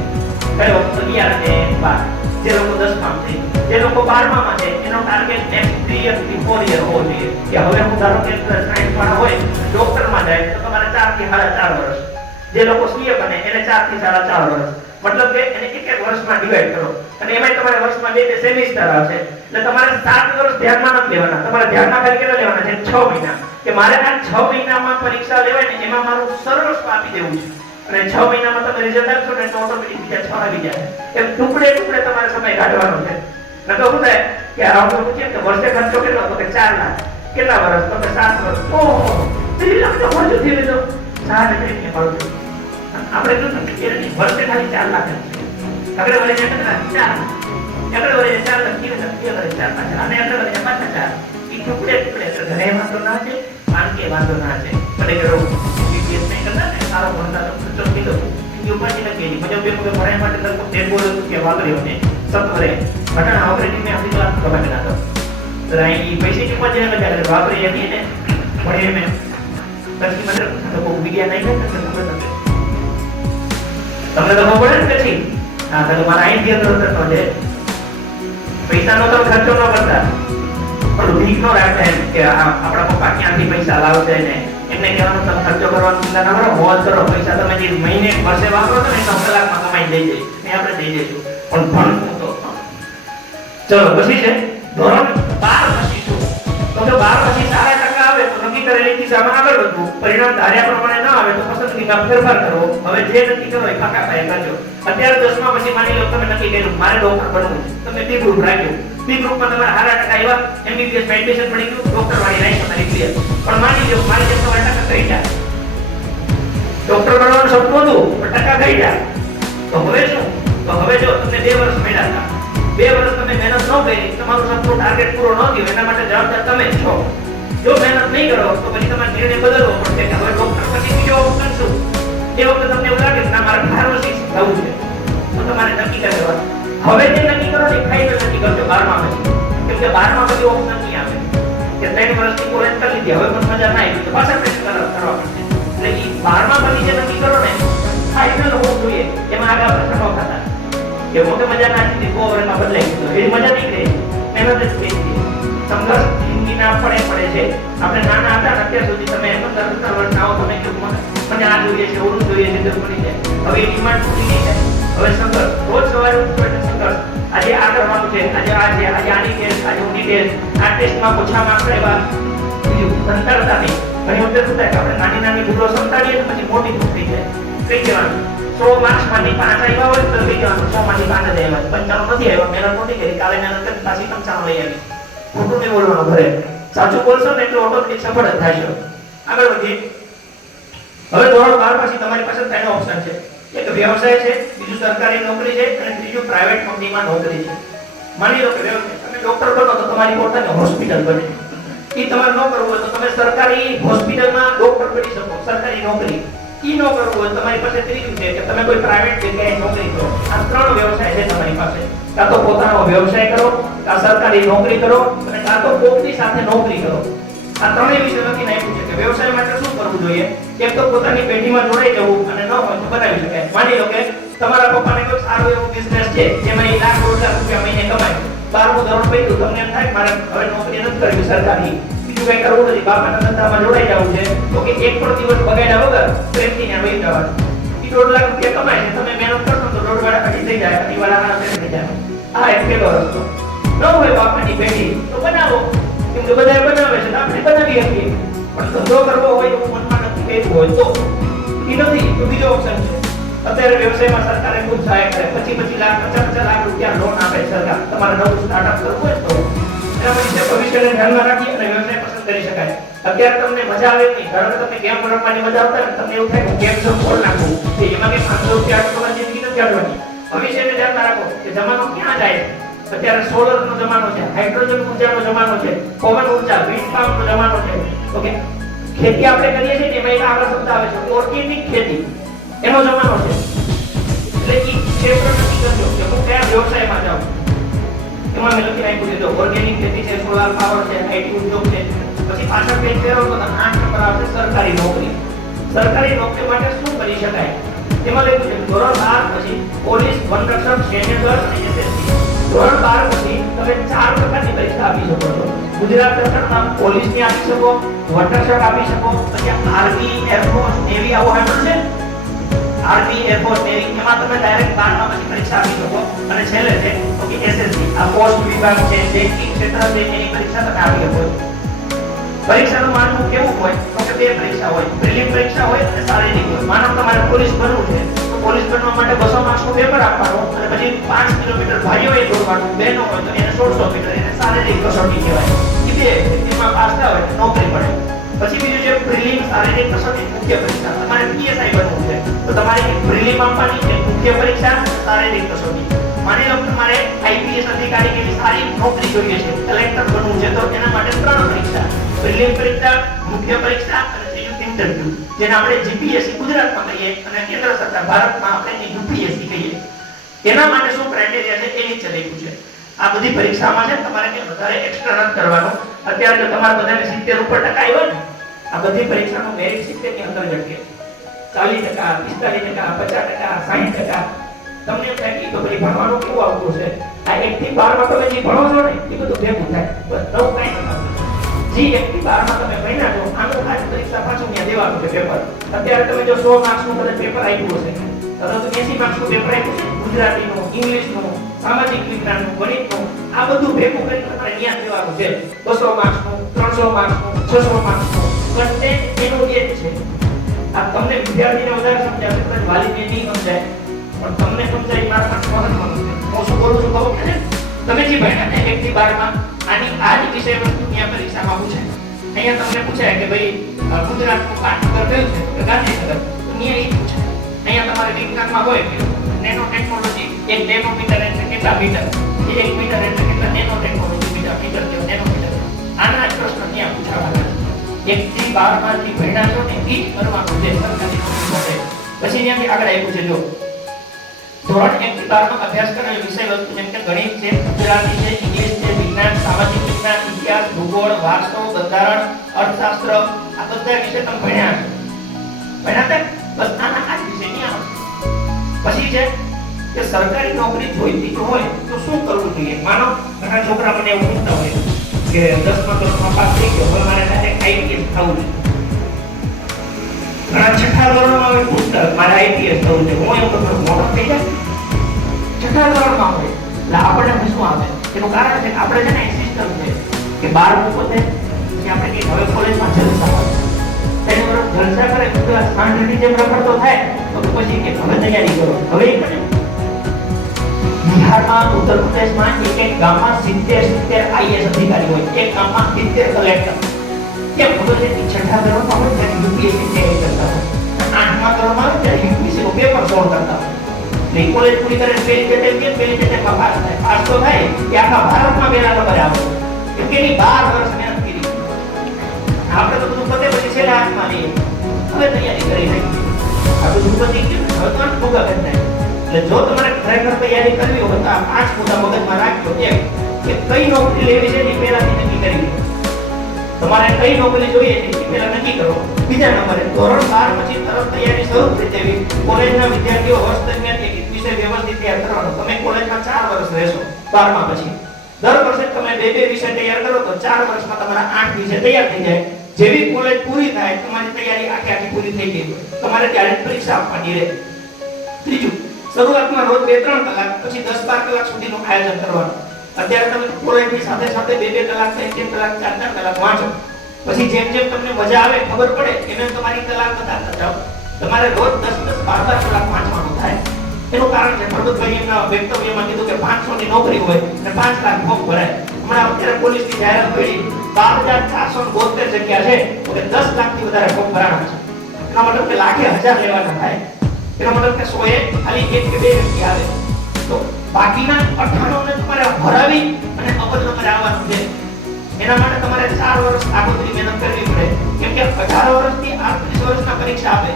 કયો? 11 ને 12. જે લોકો 10માં છે જે લોકો 12માં છે એનો ટાર્ગેટ નેક્સ્ટ 3 યર થી 4 યર હોવો જોઈએ. કે હવે હું ધારો કે સાયન્સ વાળા હોય ડોક્ટરમાં જાય તો તમારે 4 થી 4.5 વર્ષ. જે લોકો સીએ બને એને 4 થી 4.5 વર્ષ. મતલબ કે એને એક વર્ષમાં ડિવાઈડ કરો અને એમાં તમારે વર્ષમાં બે સેમિસ્ટર આવશે એટલે તમારે 7 વર્ષ ધ્યાનમાં નથી લેવાના, તમારે ધ્યાનમાં ખાલી કેટલા લેવાના છે 6 મહિના કે મારે આ 6 મહિનામાં પરીક્ષા લેવાય ને એમાં મારું સરળ આપી દેવું છે અને 6 મહિનામાં તમે રિઝલ્ટ આપશો ને તો ઓટોમેટિક બીજા 6 આવી જાય એમ ટુકડે ટુકડે તમારે સમય કાઢવાનો છે ન તો શું થાય કે રાઉન્ડ પૂછે કે વર્ષે ખર્ચો કેટલો તો કે 4 લાખ કેટલા વર્ષ તો કે 7 વર્ષ ઓહો 3 લાખ તો ખર્ચો થઈ ગયો 7 એટલે મળતું આપણે જો વર્ષે ખાલી 4 લાખ આગળ વળે છે કેટલા 4 આગળ વળે 4 લાખ કિલો 4 લાખ અને આગળ વળે 5 લાખ ઈ ટુકડે ટુકડે ઘરે વાંધો ના છે આનકે વાંધો ના છે ભલે કરો બીપીએસ નહીં કરતા ને સારો ભણતા તો ખર્ચો કીધો ઈ ઉપાડી લખી મજબ બે મગે ભણાય માટે લગભગ 1.5 રૂપિયા વાપર્યો ને સત્વરે ઘટના ઓપરેટિંગ મે આપણી ક્લાસ કમાઈ નાખો તો અહીં પૈસે ની મજે લગાડે વાપરી હતી ને ભણે મે પછી મતલબ લોકો વિડિયા નહીં કરતા ખબર નથી તમને તો ખબર જ નથી હા તો મારા અહીં થી અંદર કરતો છે પૈસાનો તો ખર્ચો ન કરતા પણ ભીખ નો રાખે કે આપણા પપ્પા ક્યાંથી પૈસા લાવશે ને એમને કહેવાનું તમે ખર્ચો કરવાનો ચિંતા ના કરો મોજ કરો પૈસા તમે જે મહિને વર્ષે વાપરો છો ને તો કલાકમાં કમાઈ દઈ જઈ ને આપણે દઈ જઈશું પણ ભણવું તો ચલો પછી છે ધોરણ 12 પછી શું તો જો 12 પછી સારા ટકા આવે તો નક્કી કરેલી દિશામાં આગળ વધવું પરિણામ ધાર્યા પ્રમાણે ન આવે તો પસંદગીમાં ફેરફાર કરવો હવે જે નક્કી કરો એ પાકા પાયે કરજો અત્યારે 10મા પછી માની લો તમે નક્કી કર્યું મારે ડોક્ટર બનવું તમે બી ગ્રુપ રાખ્યું બી ગ્રુપમાં તમારા સારા ટકા આવ્યા એમબીબીએસ મેડિટેશન ભણી ગયું ડોક્ટર વાળી રાઈ તમારી ક્લિયર પણ માની લો મારી જે તમારા ટકા થઈ ગયા ડોક્ટર બનવાનું સપનું હતું પણ ટકા થઈ ગયા તો હવે શું તો હવે જો તમને 2 વર્ષ મળ્યા હતા 2 વર્ષ તમે મહેનત ન કરી તમારું સપનું ટાર્ગેટ પૂરો ન થયો એના માટે જવાબદાર તમે જ છો જો મહેનત નહીં કરો તો પછી તમારે નિર્ણય બદલવો પડશે કે હવે ડોક્ટર પછી બીજો ઓપ્શન શું એ વખતે તમને એવું લાગે કે ના મારે ફાર્મસિસ્ટ થવું છે તો તમારે નક્કી કરવાનું હવે જે નક્કી કરો ને ફાઇનલ નક્કી કરજો 12મા પછી કેમ કે 12મા પછી ઓપ્શન નહીં આવે કે 3 વર્ષની કોલેજ કરી લીધી હવે પણ મજા ના આવી તો પાછા પ્રયત્ન કરવા પડશે એટલે એ 12મા પછી જે નક્કી કરો ને ફાઇનલ હોવું જોઈએ એમાં આગળ પ્રશ્નો થતા કે મોટે મજા ના આવી કોવરમાં બદલાઈ ગયો એ મજા નહીં રહે મહેનત જ થઈ ગઈ સંઘર્ષ જિંદગીના પડે છે આપણે નાના હતા અત્યાર સુધી તમે 15 વર્ષ આવો તો નહીં મને આ જોઈએ છે ઓલું જોઈએ છે તો પડી જાય હવે એ ડિમાન્ડ પૂરી નહીં થાય હવે સંઘર્ષ રોજ સવારે ઉઠો એટલે સંઘર્ષ આજે આ કરવાનું છે આજે આની ટેસ્ટ આજે ઊની ટેસ્ટ આ ટેસ્ટમાં ઓછા માર્ક્સ આવ્યા બીજું સંતાડતા નહીં ઘણી વખત શું થાય કે આપણે નાની ભૂલો સંતાડીએ તો પછી મોટી ભૂલ થઈ જાય કઈ કહેવાનું 100 માર્ક્સ માંથી 5 આવ્યા હોય તો કઈ કહેવાનું 100 માંથી 5 જ આવ્યા 95 નથી આવ્યા મહેનત નથી કરી કાલે મહેનત કરી પાછી 95 લઈ આવી ખોટું નહીં બોલવાનું ઘરે સાચું બોલશો ને એટલે ઓટોમેટિક સફળ જ થશો આગળ વધીએ હવે ધોરણ 12 પછી તમારી પાસે 3 ઓપ્શન છે એક વ્યવસાય છે બીજું સરકારી નોકરી છે અને ત્રીજું પ્રાઇવેટ કંપનીમાં નોકરી છે માની લો કે તમે ડોક્ટર બનો તો તમારી પોતાની હોસ્પિટલ બને ઈ તમારે ન કરવું હોય તો તમે સરકારી હોસ્પિટલમાં ડોક્ટર બની શકો સરકારી નોકરી ઈ ન કરવું હોય તમારી પાસે ત્રીજું છે કે તમે કોઈ પ્રાઇવેટ જગ્યાએ નોકરી કરો આ 3 વ્યવસાય છે તમારી પાસે કાં તો પોતાનો વ્યવસાય કરો કાં સરકારી નોકરી કરો અને કાં તો કોકની સાથે નોકરી કરો આ ત્રણેય વિશે નક્કી નાખ્યું છે કે વ્યવસાય માટે શું કરવું જોઈએ એક તો પોતાની પેઢીમાં જોડાઈ જવું અને ન હોય તો બનાવી શકાય માની લો કે તમારા પપ્પાને કોઈ સારો એવો બિઝનેસ છે જેમાં એ લાખ રૂપિયા મહિને કમાય 12મું ધોરણ પૈતું તમને એમ થાય મારે હવે નોકરી નથી કરવી સરકારી બીજું કઈ કરવું નથી બાપાના ધંધામાં જોડાઈ જવું છે તો કે એક પણ દિવસ બગાડ્યા વગર પ્રેમથી ને વહી જવાનું એ 1.5 લાખ રૂપિયા કમાય છે તમે મહેનત કરશો તો 1.5 વાળા પછી થઈ જાય અને વાળાના થઈ જાય આ એક પેલો રસ્તો ન હોય બાપાની પેઢી તો બનાવો કેમ કે બધા બનાવે છે આપણે બનાવી શકીએ પણ ધંધો કરવો હોય એવું મનમાં નથી કહેવું હોય તો એ નથી તો બીજો ઓપ્શન છે અત્યારે વ્યવસાયમાં સરકારે ખૂબ સહાય કરે 25 લાખ 50 લાખ રૂપિયા લોન આપે સરકાર તમારે નવું સ્ટાર્ટઅપ કરવું હોય તો એના પછી ભવિષ્યને ધ્યાનમાં રાખી અને વ્યવસાય પસંદ કરી શકાય અત્યારે તમને મજા આવે નહીં ધારો કે તમને ગેમ રમવાની મજા આવતા ને તમને એવું થાય કે ગેમ ઝોન ખોલ નાખું કે એમાં કે 500 રૂપિયા તમારી જિંદગી નથી કાઢવાની ભવિષ્યને ધ્યાનમાં રાખો કે જમાનો ક્યાં જાય અત્યારે સોલરનો જમાનો છે હાઇડ્રોજન ઉર્જાનો જમાનો છે પવન ઉર્જા વિન્ડ પાવરનો જમાનો છે ઓકે ખેતી આપણે કરીએ છીએ એમાં એક આગળ શબ્દ આવે છે ઓર્ગેનિક ખેતી એનો જમાનો છે એટલે ઈ ક્ષેત્ર નક્કી કરજો કે હું કયા વ્યવસાયમાં જાઉં એમાં મેં લખી નાખ્યું છે ઓર્ગેનિક ખેતી છે સોલાર પાવર છે આઈટી ઉદ્યોગ છે પછી પાછળ પેજ ફેરવો તો 8 નંબર આવશે સરકારી નોકરી માટે શું કરી શકાય એમાં લખ્યું છે ધોરણ 12 પછી પોલીસ વનરક્ષક સૈન્યદળ અને એસએસસી ધોરણ 12 પછી તમે 4 પ્રકારની પરીક્ષા આપી શકો છો ગુજરાત સરકારના પોલીસની આપી શકો વનરક્ષક આપી શકો પછી આર્મી એરફોર્સ નેવી આવો હાજર છે આર્મી, એરફોર્સ, નેવી એમાં તમે ડાયરેક્ટ 12 માં પછી પરીક્ષા આપી શકો. અને છેલ્લે છે તો કે એસએસસી આ પોસ્ટ વિભાગ છે, બેંકિંગ ક્ષેત્ર છે, એની પરીક્ષા તમે આપી શકો. પરીક્ષાનું માનવું કેવું હોય તો કે બે પરીક્ષા હોય, પ્રિલિમ પરીક્ષા હોય અને શારીરિક હોય. માનો તમારે પોલીસ બનવું છે તો પોલીસ બનવા માટે 200 માર્ક્સનું પેપર આપવાનું અને પછી 5 કિલોમીટર ભાઈઓએ દોડવાનું, બહેનો હોય તો એને 1600 મીટર, એને શારીરિક કસોટી કહેવાય. એ બે એમાં પાસ થાય એટલે નોકરી મળે. પછી બીજું છે પ્રિલિમ શારીરિક કસોટી મુખ્ય પરીક્ષા. તમારે પીએસઆઈ બનવું છે તો તમારે એક પ્રિલિમ આપવાની છે, મુખ્ય પરીક્ષા, શારીરિક કસોટી. માની લો તમારે આઈપીએસ અધિકારી કે સારી નોકરી જોઈએ છે, કલેક્ટર બનવું છે તો એના માટે 3 પરીક્ષા, પ્રિલિમ પરીક્ષા, મુખ્ય પરીક્ષા અને ત્રીજું ઇન્ટરવ્યુ, જેને આપણે જીપીએસસી ગુજરાતમાં કહીએ અને કેન્દ્ર સરકાર ભારતમાં આપણે યુપીએસસી કહીએ. એના માટે શું ક્રાઇટેરિયા છે એ નીચે લખ્યું છે. આ બધી પરીક્ષામાં છે તમારે કે વધારે એક્સ્ટ્રા નથી કરવાનું. અત્યારે જો તમારા બધાને 70 ઉપર ટકા આવ્યા ને, આ બધી પરીક્ષાનું મેરિટ 70 ની અંતર્ગત છે. 40%, 45%, 50%, 60%. તમને એમ થાય કે બધી ભણવાનું કેવું આવતું છે. આ 1 થી 12 માં તમે જે ભણો છો ને એ બધું ભેગું થાય. બસ નવું કાંઈ નથી. જે 1 થી 12 માં તમે ભણ્યા છો આનું ખાલી પરીક્ષા પાછું ત્યાં દેવાનું છે પેપર. અત્યારે તમે જો 100 માર્ક્સનું કદાચ પેપર આપ્યું હશે, અથવા તો 80 માર્ક્સનું પેપર આપ્યું છે, ગુજરાતીનું, ઇંગ્લિશનું, સામાજિક વિજ્ઞાનનું, ગણિતનું, આ બધું ભેગું કરીને તમારે ત્યાં દેવાનું છે. 200 માર્ક્સનું, 300 માર્ક્સનું, 600 માર્ક્સનું, બસ એનું એ જ છે. આ તમને વિદ્યાર્થીને વધારે સમજાવે છે, વાલીને નહીં સમજાય. પણ તમને સમજાય મારા માટે મહત્વનું છે. હું શું બોલું છું ખબર છે? તમે જે ભણ્યા ને 1 થી 12 માં આની આ જ વિષય વસ્તુ ત્યાં પરીક્ષામાં પૂછે. અહીંયા તમને પૂછાય કે ભાઈ ગુજરાતનું પાટનગર કયું છે તો ગાંધીનગર, તો ત્યાં એ પૂછે. અહીંયા તમારે વિજ્ઞાનમાં હોય કે નેનો ટેકનોલોજી, 1 નેનોમીટર એટલે કેટલા મીટર, 1 મીટર એટલે કેટલા નેનો ટેકનોલોજી, મીટર કે નેનોમીટર. આના જ પ્રશ્ન ત્યાં પૂછાવાના છે. 1 થી 12 માંથી ભણ્યા છો ને એ કરવાનું છે સરકારી નોકરી માટે. પછી અહીંયાથી આગળ આવ્યું છે જો ધોરણ 1 થી 12 માં અભ્યાસ કરેલ વિષય વસ્તુ જેમ કે ગણિત છે, ગુજરાતી છે, ઇંગ્લિશ છે, વિજ્ઞાન, સામાજિક વિજ્ઞાન, ઇતિહાસ, ભૂગોળ, વારસો, બંધારણ, અર્થશાસ્ત્ર, આ બધા વિષય તમે ભણ્યા છો. ભણ્યા હતા બસ આના આ વિષય નહીં આવે. પછી છે કે સરકારી નોકરી જોઈતી હોય તો શું કરવું જોઈએ. માનો ઘણા છોકરા મને એવું પૂછતા હોય કે 10મા ધોરણમાં પાસ થઈ ગયો, હવે મારે ડાયરેક્ટ આઈપીએસ થવું છે. ઘણા 6થા ધોરણમાં હોય પૂછતા મારે આઈપીએસ થવું છે. હું એવું કહું મોટો થઈ જાય 6થા ધોરણમાં હોય એટલે આપણને શું આવે એનું કારણ છે આપણે છે ને સિસ્ટમ છે કે 12મું પતે પછી આપણે કે હવે કોલેજમાં જલસા હોય, તેની પર જલસા કરે તો સાંજની જેમ રખડતો થાય તો પછી કે હવે તૈયારી કરો. હવે એ કરે બિહારમાં, ઉત્તર પ્રદેશમાં એક ગામમાં 70 આઈએએસ અધિકારી હોય, એક ગામમાં 70 કલેક્ટર. કેમ ખબર છે કે 6થા ધોરણમાં હોય ત્યારે યુપીએસસી તૈયારી કરતા હોય, 8મા ધોરણમાં હોય ત્યારે યુપીએસસી નું પેપર સોલ્વ કરતા હોય. એટલે કોલેજ પૂરી કરીને પેલી જેટેમાં પાસ થાય. પાસ તો થાય કે આખા ભારતમાં પહેલા નંબરે આવે. કેટલી 12 વર્ષ મહેનત કરી. આપણે તો બધું પતે પછી છેલ્લા હાથમાં લઈએ હવે તૈયારી કરી નાખી. આ બધું પતી ગયું હવે તો ભોગા કરી નાખી. એટલે જો તમારે ખરેખર તૈયારી કરવી હોય તો આ 5 મુદ્દા મગજમાં રાખજો. એક કે કઈ નોકરી લેવી છે એ પહેલાથી નક્કી કરી લો. તમારે કઈ નોકરી જોઈએ છે એ પહેલા નક્કી કરો. બીજા નંબરે ધોરણ 12 પછી તરત તૈયારી શરૂ કરી દેવી. કોલેજના વિદ્યાર્થીઓ વર્ષ દરમિયાન એક વિષય વ્યવસ્થિત તૈયાર કરવાનો. તમે કોલેજમાં 4 વર્ષ રહેશો 12મા પછી. દર વર્ષે તમે 2 વિષય તૈયાર કરો તો 4 વર્ષમાં તમારા 8 વિષય તૈયાર થઈ જાય. જેવી કોલેજ પૂરી થાય તમારી તૈયારી આખી પૂરી થઈ ગઈ. તમારે ત્યારે પરીક્ષા આપવાની રહે. ત્રીજું, શરૂઆતમાં રોજ 2-3 કલાક પછી 10-12 કલાક સુધીનું આયોજન કરવાનું. અત્યારે તમે કોલેજની સાથે સાથે 2-2 કલાક 3-3 કલાક 4-4 કલાક વાંચો. પછી જેમ જેમ તમને મજા આવે ખબર પડે એમ તમારી કલાક વધારતા જાઓ. તમારે રોજ 10-10 12 કલાક વાંચવાનું થાય. એનું કારણ છે ભરતભાઈ એમના વક્તવ્યમાં કીધું કે 500 ની નોકરી હોય અને 5 લાખ ફોર્મ ભરાય. હમણાં અત્યારે પોલીસની જાહેરાત કરી 12472 જગ્યા છે તો 10 લાખથી વધારે ફોર્મ ભરાણા છે. એનો મતલબ કે લાખે 1000 લેવાના થાય. એનો મતલબ કે 100 એ ખાલી 1 કે 2 વ્યક્તિ આવે તો બાકીના 98 ને તમારે ભરાવી અને અવ્વલ નંબર આવવાનું છે. એના માટે તમારે 4 વર્ષ આગોતરી મહેનત કરવી પડે. કેમ કે 18 વર્ષથી 38 વર્ષના પરીક્ષા આપે.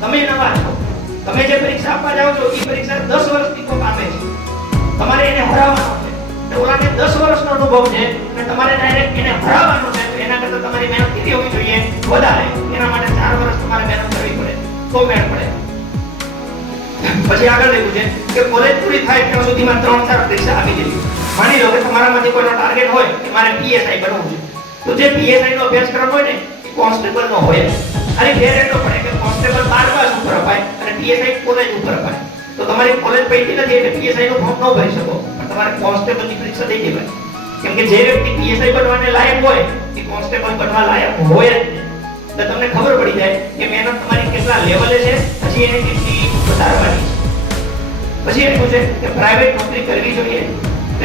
તમે નવા છો, તમે જે પરીક્ષા આપવા જાઓ છો એ પરીક્ષા 10 વર્ષથી કોક આપે છે. તમારે એને હરાવવાનો છે. તો ઓલાને 10 વર્ષનો અનુભવ છે અને તમારે ડાયરેક્ટ એને હરાવવાનો છે. તો એના કરતાં તમારી મહેનત કેટલી હોવી જોઈએ? વધારે. એના માટે 4 વર્ષ તમારે મહેનત કરવી પડે તો મેળ પડે. પછી આગળ લેવું છે કે કોલેજ પૂરી થાય ત્યાં સુધીમાં 3-4 પરીક્ષા આપી દેવી. માની લો કે તમારામાંથી કોઈનો ટાર્ગેટ હોય કે મારે પીએસઆઈ બનવું છે, તો જે પીએસઆઈ નો અભ્યાસ કરવાનો હોય ને એ કોન્સ્ટેબલ નો હોય. આની ફેર એટલો પડે કે કોન્સ્ટેબલ 12 પાસ ઉપર અપાય અને પીએસઆઈ કોલેજ ઉપર અપાય. તો તમારી કોલેજ પૈકી નથી એટલે પીએસઆઈ નું ફોર્મ ન ભરી શકો. તમારે કોન્સ્ટેબલની પરીક્ષા દઈ દેવાય. કેમ કે જે વ્યક્તિ પીએસઆઈ બનવાને લાયક હોય એ કોન્સ્ટેબલ બનવા લાયક હોય જ નહીં. તો તમને ખબર પડી જાય કે મહેનત તમારી કેટલા લેવલે છે, હજી એને કેટલી વધારવાની છે. પછી એ પૂછે કે પ્રાઇવેટ નોકરી કરવી જોઈએ.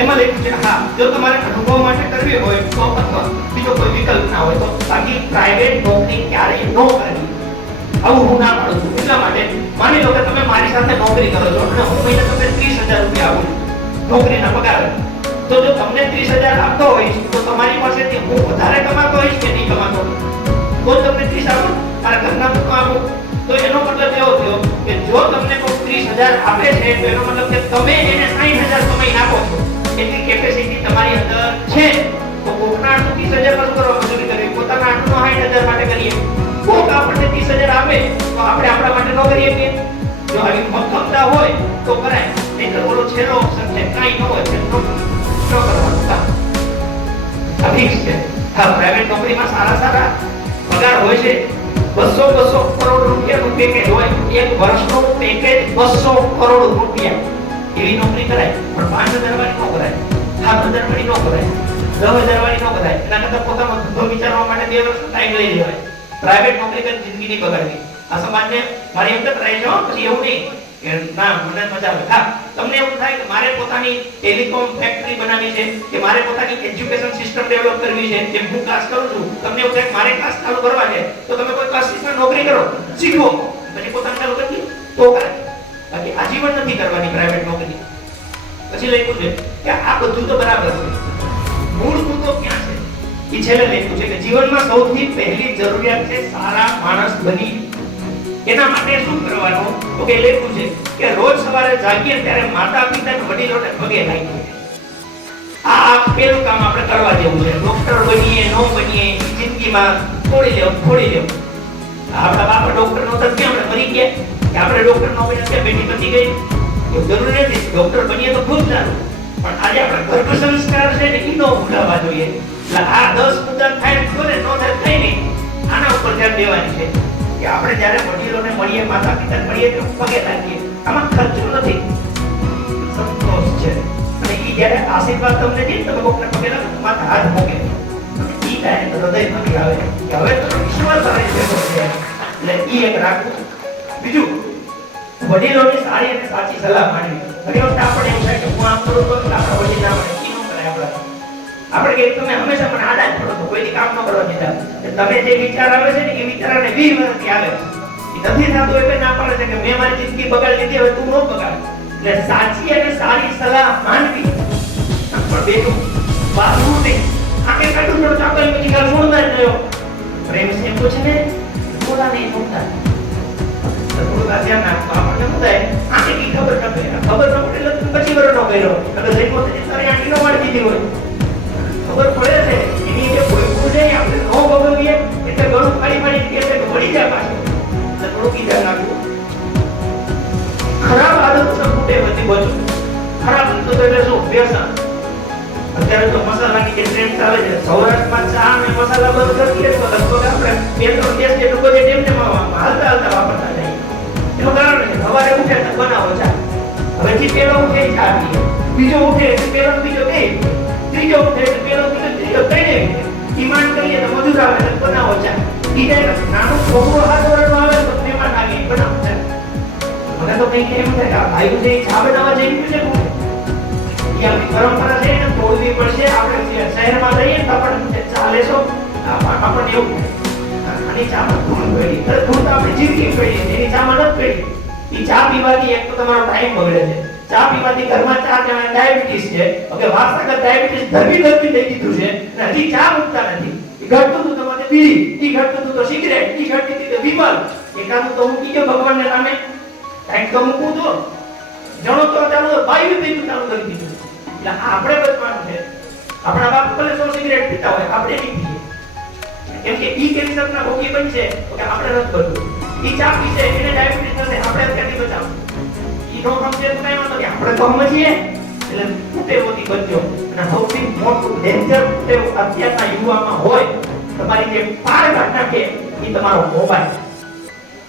એમાં લખ્યું છે હા, જો તમારે અનુભવ માટે કરવી હોય તો અથવા બીજો કોઈ વિકલ્પ ના હોય તો, બાકી પ્રાઇવેટ નોકરી ક્યારેય ન કરવી. આવું હું ના પાડું છું. એટલા માટે માની લો કે તમે મારી સાથે નોકરી કરો છો અને હું મહિને તમને 30,000 રૂપિયા આપું નોકરીના પગાર. તો જો તમને 30,000 આપતો હોઈશ તો તમારી પાસેથી હું વધારે કમાતો હોઈશ કે નહીં કમાતો? તો તમને 30 આપું, મારા ઘરના લોકો આપું. તો એનો મતલબ એવો થયો કે જો તમને કોઈ 30,000 આપે છે તો એનો મતલબ કે તમે એને 60,000 કમાઈ આપો છો. એટલી કેપેસિટી તમારી અંદર છે. તો કોકના 30,000 પર કરવા મજૂરી કરવી, પોતાના 60,000 માટે કરીએ. કોક આપણને 30,000 આપે તો આપણે આપણા માટે ન કરીએ કે જો આવી મક્કમતા હોય તો કરાય. નહીં તો બોલો છેલ્લો ઓપ્શન છે કાઈ ન હોય તો ન કરવાનું કામ. આ ફિક્સ છે. હા, પ્રાઇવેટ નોકરીમાં સારા પગાર હોય છે. 200 કરોડ રૂપિયાનું પેકેજ હોય. એક વર્ષનું પેકેજ 200 કરોડ રૂપિયા. એવી નોકરી કરાય. પણ 5,000 વાળી ન કરાય, 7,000 વાળી ન કરાય, 10,000 વાળી ન કરાય. એના કરતા પોતાનો ધંધો વિચારવા માટે 2 વર્ષ ટાઈમ લઈ લેવાય. પ્રાઇવેટ નોકરી કરી જિંદગી નહીં બગાડવી. આ સમાજને મારી એમ તો રહી જાઓ પછી એવું નહીં કે ના મને મજા આવે. હા, તમને એવું થાય કે મારે પોતાની ટેલિકોમ ફેક્ટરી બનાવવી છે કે મારે પોતાની એજ્યુકેશન સિસ્ટમ ડેવલપ કરવી છે. જેમ હું ક્લાસ કરું છું, તમને એવું થાય મારે ક્લાસ ચાલુ કરવા છે તો તમે કોઈ ક્લાસીસમાં નોકરી કરો, શીખો, પછી પોતાનું ચાલુ કરી તો કરાય. બાકી આજીવન નથી કરવાની પ્રાઇવેટ નોકરી. પછી લખ્યું છે કે આ બધું તો બરાબર છે, મૂળ મુદ્દો ક્યાં છે? એ છેલ્લે લખ્યું છે કે જીવનમાં સૌથી પહેલી જરૂરિયાત છે સારા માણસ બની. એના માટે શું કરવાનું? તો કે લખ્યું છે કે રોજ સવારે જાગીએ ત્યારે માતા પિતા અને વડીલોને પગે લાગીએ. આ પેલું કામ આપણે કરવા જેવું છે. ડોક્ટર બનીએ ન બનીએ જિંદગીમાં થોડી લેવું. આપણા બાપા ડોક્ટર નહોતા કે આપણે મરી ગયા કે આપણે ડોક્ટર ન બન્યા કે બેટી બચી ગઈ? એ જરૂરી નથી. ડોક્ટર બનીએ તો ખૂબ સારું, પણ આજે આપણે ગર્ભ સંસ્કાર છે ને એ ન ભૂલાવા જોઈએ. એટલે આ 10 મુદ્દા થાય તો ને નો થાય કઈ નહીં. આના ઉપર ધ્યાન દેવાની છે કે આપણે જ્યારે વડીલોને મળીએ, માતા પિતાને મળીએ તો પગે લાગીએ. આમાં ખર્ચો નથી, સંતોષ છે. અને એ જ્યારે આશીર્વાદ તમને દે તમે કોકને પગે લાગો, માથા હાથ મૂકે, એ ટાઈમે હૃદયમાંથી આવે કે હવે તો વિશ્વાસ આવે છે. એટલે એ એક રાખવું. બીજું, વડીલોની સારી અને સાચી સલાહ માનવી. ઘણી વખત આપણે એવું થાય કે હું આમ કરું તો આપણા વડીલ ના મળે, એ ન કરાય આપણા. આપણે કે તમે હંમેશા મને આડા જ પડો છો, કોઈથી કામ ન કરવા દીધા. તમે જે વિચાર આવે છે ને એ વિચારને 20 વર્ષથી આવે છે. એ નથી થતું એટલે ના પાડે છે કે મેં મારી જિંદગી બગાડી દીધી, હવે તું ન બગાડ. એટલે સાચી અને સારી સલાહ માનવી. પણ બેટું વાસું નહીં, આંખે કાઢું તો ચાકલ પછી ગાલ છોડતા જ રહ્યો. પ્રેમ છે પૂછ ને થોડા નહીં છોડતા. થોડું આ ધ્યાન રાખો. આપણને શું થાય, આંખે કી ખબર ન પડે એટલે પછી વરો ન કર્યો. એટલે જઈ પોતે તારી આંખી ન મારી દીધી હોય, ખબર પડે છે એની જે કોઈ ભૂલ છે આપણે ન ભોગવીએ એટલે ગળું ફાડી કે છે કે વળી જાય પાછું. એટલે થોડું ધ્યાન રાખવું. ખરાબ આદતો ખૂટે બધી બચો. ખરાબ આદતો એટલે શું? વ્યસન. અત્યારે તો મસાલાની જે ટ્રેન્ડ ચાલે છે, સૌરાષ્ટ્રમાં ચા અને મસાલા બંધ કરીએ તો લગભગ આપણે 2-3 દેશ જેટલું બધે ટેમ હાલતા વાપરતા જઈએ. એનું કારણ છે સવારે ઉઠે તો બનાવો ચા. હવેથી પેલો ઉઠે ચા પીએ, બીજો ઉઠે એટલે પેલો બીજો બે, ત્રીજો ઉઠે એટલે પેલો ત્રીજો ત્રણે ડિમાન્ડ કરીએ તો મજૂર આવે એટલે બનાવો ચા. બીજા નાનું છોકરો હાથ વરણમાં આવે તો મહેમાન આવે બનાવો ચા. મને તો કઈ એમ થાય કે ભાઈ છે ચા બનાવવા જઈ છે ને આપણી પરંપરા છે એને તોડવી પડશે. આપણે શહેરમાં જઈએ તો આપણને ચા લેશો આપણને એવું આની ચામાં ધૂળ પડી, ધૂળ તો આપણી જિંદગી પડી, એની ચામાં નથી પડી. એ ચા પીવાથી એક તો તમારો ટાઈમ બગડે છે. ચા પીવાથી ઘરમાં ચા ડાયાબિટીસ છે. હવે વારસાગત ડાયાબિટીસ ધરતી થઈ દીધું છે અને હજી ચા મૂકતા નથી. એ ઘટતું હતું તમારે બીડી, એ ઘટતું હતું તો સિગરેટ, એ ઘટતી હતી તો વિમલ. એકાદું તો મૂકી ગયો ભગવાનને નામે, કાંઈક તો મૂકવું તો જણો તો ચાલુ વાયુ પીવું ચાલુ કરી દીધું. એટલે આપણે બચવાનું છે. આપણા બાપ ભલે 100 સિગરેટ પીતા હોય, આપણે નહીં પીએ. કેમ કે ઈ કેન્સરના ભોગી બનશે કે આપણે નથી બનવું. ઈ ચા પીશે એને ડાયાબિટીસ થશે, આપણે અત્યારથી બચાવવું. ઈ નો સમજે તો કઈ વાંધો નહીં, આપણે તો સમજીએ. એટલે કુટેવોથી બચજો. અને સૌથી મોટું ડેન્જર કુટેવ અત્યારના યુવામાં હોય તમારી જે પાર ઘટના કે ઈ તમારો મોબાઈલ.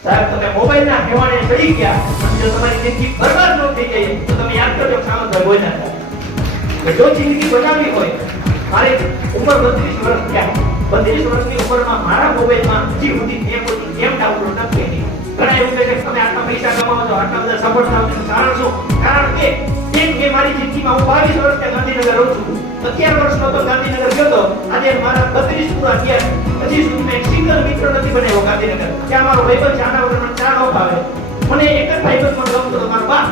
સાહેબ તમે મોબાઈલના હેવાણે ચડી ગયા અને જો તમારી જિંદગી બરબાદ ન થઈ જાય તો તમે યાદ કરજો સામંતભાઈ બોલ્યા હતા કે જો જિંદગી બચાવવી હોય, મારી ઉંમર 32 વર્ષ થયા, 32 વર્ષની ઉંમરમાં મારા મોબાઈલમાં હજી સુધી મેં કોઈ ગેમ ડાઉનલોડ નથી કરી. ઘણા એવું કહે છે કે તમે આટલા પૈસા કમાવો છો, આટલા બધા સફળ થાવ છો, કારણ શું? કારણ કે એક મેં મારી જિંદગીમાં હું 22 વર્ષથી ગાંધીનગર રહું છું, 11 વર્ષનો તો ગાંધીનગર ગયો તો, આજે મારા 32 પૂરા થયા, હજી સુધી મેં એક સિંગલ મિત્ર નથી બનાવ્યો ગાંધીનગર. ત્યાં મારો ભાઈબંધ ચાના વગર મને ચા ન ભાવે. મને એક જ ભાઈબંધ મને ગમતો હતો, મારો બાપ.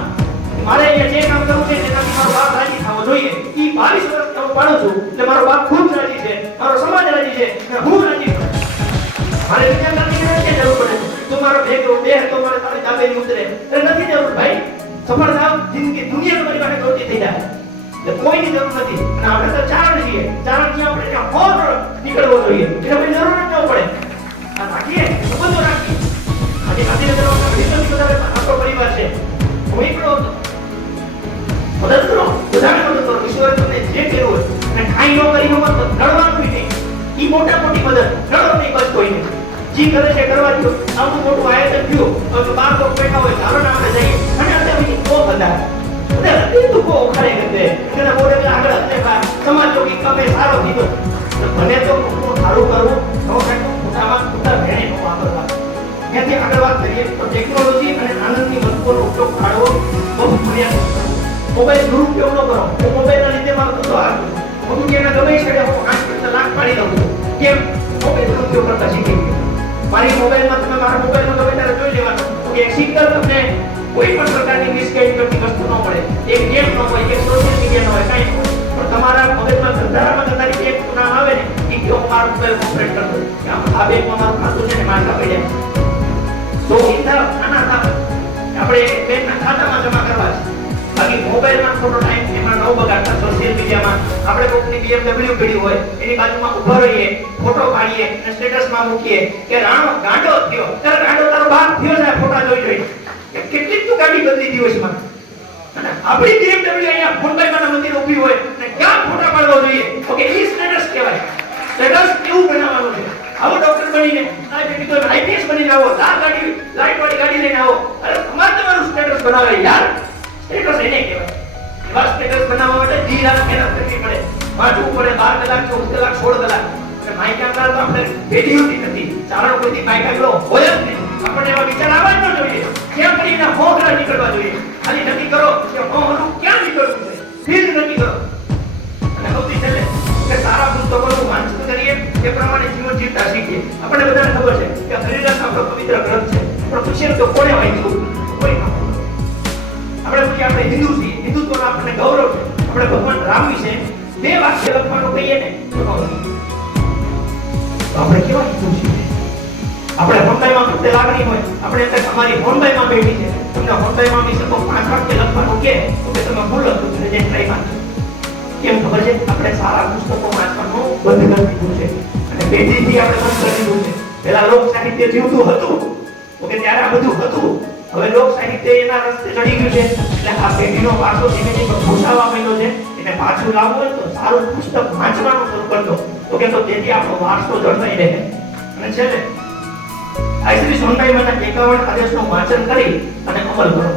મારે અહીંયા જે કામ કરવું છે એનાથી મારો બાપ રાજી થવો જોઈએ. ઈ 22 વર્ષથી હું પાડું છું એટલે મારો બાપ ખૂબ રાજી છે, મારો સમાજ રાજી છે, અને હું રાજી છું. મારે બીજા ગાંધીનગર કે જરૂર પડે તો મારો દેહ તો મારે તારી દાબેલી ઉતરે એટલે નથી જરૂર ભાઈ. સફળ થાવ, જિંદગી દુનિયા તમારી પાસે દોડતી થઈ જાય એટલે કોઈની જરૂર નથી. અને આપણે તો ચારણ છીએ, ચારણથી આપણે ત્યાં હોર નીકળવો જોઈએ એટલે કોઈ જરૂર જ ન પડે. આ રાખીએ તો બધું રાખીએ. આજે ગાંધીનગરમાં ઘણી બધા આપણો પરિવાર છે, હું એકલો હતો. મદદ કરો, બધાને મદદ કરો. ઈશ્વરે તમને જે કર્યું હોય અને કાંઈ ન કરી હોત તો લડવાનું નહીં. ઈ મોટા મોટી મદદ લડો નહીં, બસ કોઈને જી કરે છે કરવા દો. આવું મોટું આયોજન થયું તો 12 લોકો બેઠા હોય, ચાલો ને આપણે જઈએ. અને અત્યારે બીજી કો બધા તું કો ખરે ગતે એને બોલે આગળ એટલે સમાજ જોગી કમે સારો કીધો મને તો હું સારું કરવું નો કાંઈ મોટામાં મોટા ભેણે નો વાપરવા. ત્યાંથી આગળ વાત કરીએ તો ટેકનોલોજી અને આનંદની વસ્તુઓનો ઉપયોગ કરવો બહુ મર્યાદિત. મોબાઈલ દુરુપયોગ ન કરો. હું મોબાઈલના લીધે મારો ધંધો આવ્યો. હું દુનિયાના ગમે છેડે હું 8 લાખ પાડી દઉં છું. કેમ? મોબાઈલનો ઉપયોગ કરતા શીખી ગયો. મારી મોબાઈલમાં તમે મારા મોબાઈલમાં ગમે ત્યારે જોઈ લેવાનું કે એક સિંગલ તમને કોઈ પણ પ્રકારની મિસગાઈડ કરતી વસ્તુ ન મળે. એક ગેમ ન હોય, એક સોશિયલ મીડિયા ન હોય, કાંઈ ન હોય. પણ તમારા મગજમાં ધંધારામાં તમારી એક નામ આવે ને એ કે હું મારો મોબાઈલ ઓપરેટ કરતો કે આ બેંકમાં મારું ખાતું છે ને માંગા પડ્યા તો ઇન્ધા નાના હતા આપણે બેંકના ખાતામાં જમા કરવા છે. બાકી મોબાઈલમાં થોડો ટાઈમ એમાં ન બગાડતા. સોશિયલ મીડિયામાં આપણે કોકની BMW પડી હોય એની બાજુમાં ઊભા રહીએ, ફોટો પાડીએ અને સ્ટેટસમાં મૂકીએ કે રાણો ગાંડો થયો. ત્યારે ગાંડો તારો બાપ થયો છે ફોટા જોઈ કે કેટલીક તું ગાડી બદલી દિવસમાં. અને આપણી BMW અહીંયા ફોનબાઈમાં મંદિર ઊભી હોય અને ક્યાં ફોટા પાડવા જોઈએ તો કે ઈ સ્ટેટસ કહેવાય. સ્ટેટસ કેવું બનાવવાનું છે? આવો ડોક્ટર બનીને આ બેટી તો આઈપીએસ બનીને આવો, લાલ ગાડી લાઈટ વાળી ગાડી લઈને આવો. અરે તમારું સ્ટેટસ બનાવે યાર. સ્ટેટસ એને કહેવાય. એવા સ્ટેટસ બનાવવા માટે દી રાત મહેનત કરવી પડે, વાંચવું પડે 12 કલાક 14 કલાક 16 કલાક. અને માઇકા કાળ તો આપણે પેઢી હોતી નથી. ચારણ કોઈથી માઇકા ગયો હોય જ નહીં. આપણને એવા વિચાર આવવા જ ન જોઈએ. કેમ કરીને હોકરા નીકળવા જોઈએ. ખાલી નક્કી કરો કે હોનું ક્યાં નીકળવું છે, ફીલ્ડ નક્કી કરો. અને સૌથી છેલ્લે કે સારા પુસ્તકોનું વાંચન કરીએ, એ પ્રમાણે જીવન જીવતા શીખીએ. આપણને બધાને ખબર છે કે હરિદાસ આપણો પવિત્ર ગ્રંથ છે, પણ પૂછીએ તો કોણે વાંચ્યું? કોઈ ન. આપણે પૂછીએ આપણે હિન્દુ છીએ, હિન્દુત્વનો આપણને ગૌરવ છે, આપણે ભગવાન રામ વિશે 2 વાક્ય લખવાનું કહીએ ને તો આપણે કેવા હિન્દુ છીએ? આપણે હોન્ડાઈમાં પ્રત્યે લાગણી હોય, આપણે એટલે અમારી હોન્ડાઈમાં બેઠી છે, તમને હોન્ડાઈમાં વિશે તો 5 વાક્ય લખવાનું કે તો કે તમે ભૂલ હતું જે ટ્રાય માં. કેમ ખબર છે? આપણે સારા પુસ્તકો વાંચવાનું બંધ કરી દીધું છે અને પેઢીથી આપણે બંધ કરી દીધું છે. પહેલા લોક સાહિત્ય જીવતું હતું તો કે ત્યારે આ બધું હતું. હવે લોક સાહિત્ય એના રસ્તે ચડી ગયું છે એટલે આ પેઢીનો વારસો ધીમે ધીમે ભૂસાવા માંડ્યો છે. એને પાછું લાવવું હોય તો સારું પુસ્તક વાંચવાનું શરૂ કરજો તો કે તો તેથી આપણો વારસો જળવાઈ રહે. અને છેલ્લે આ શ્રી સોનભાઈમાંના 51 આદેશનું વાંચન કરી અને અમલ કરો.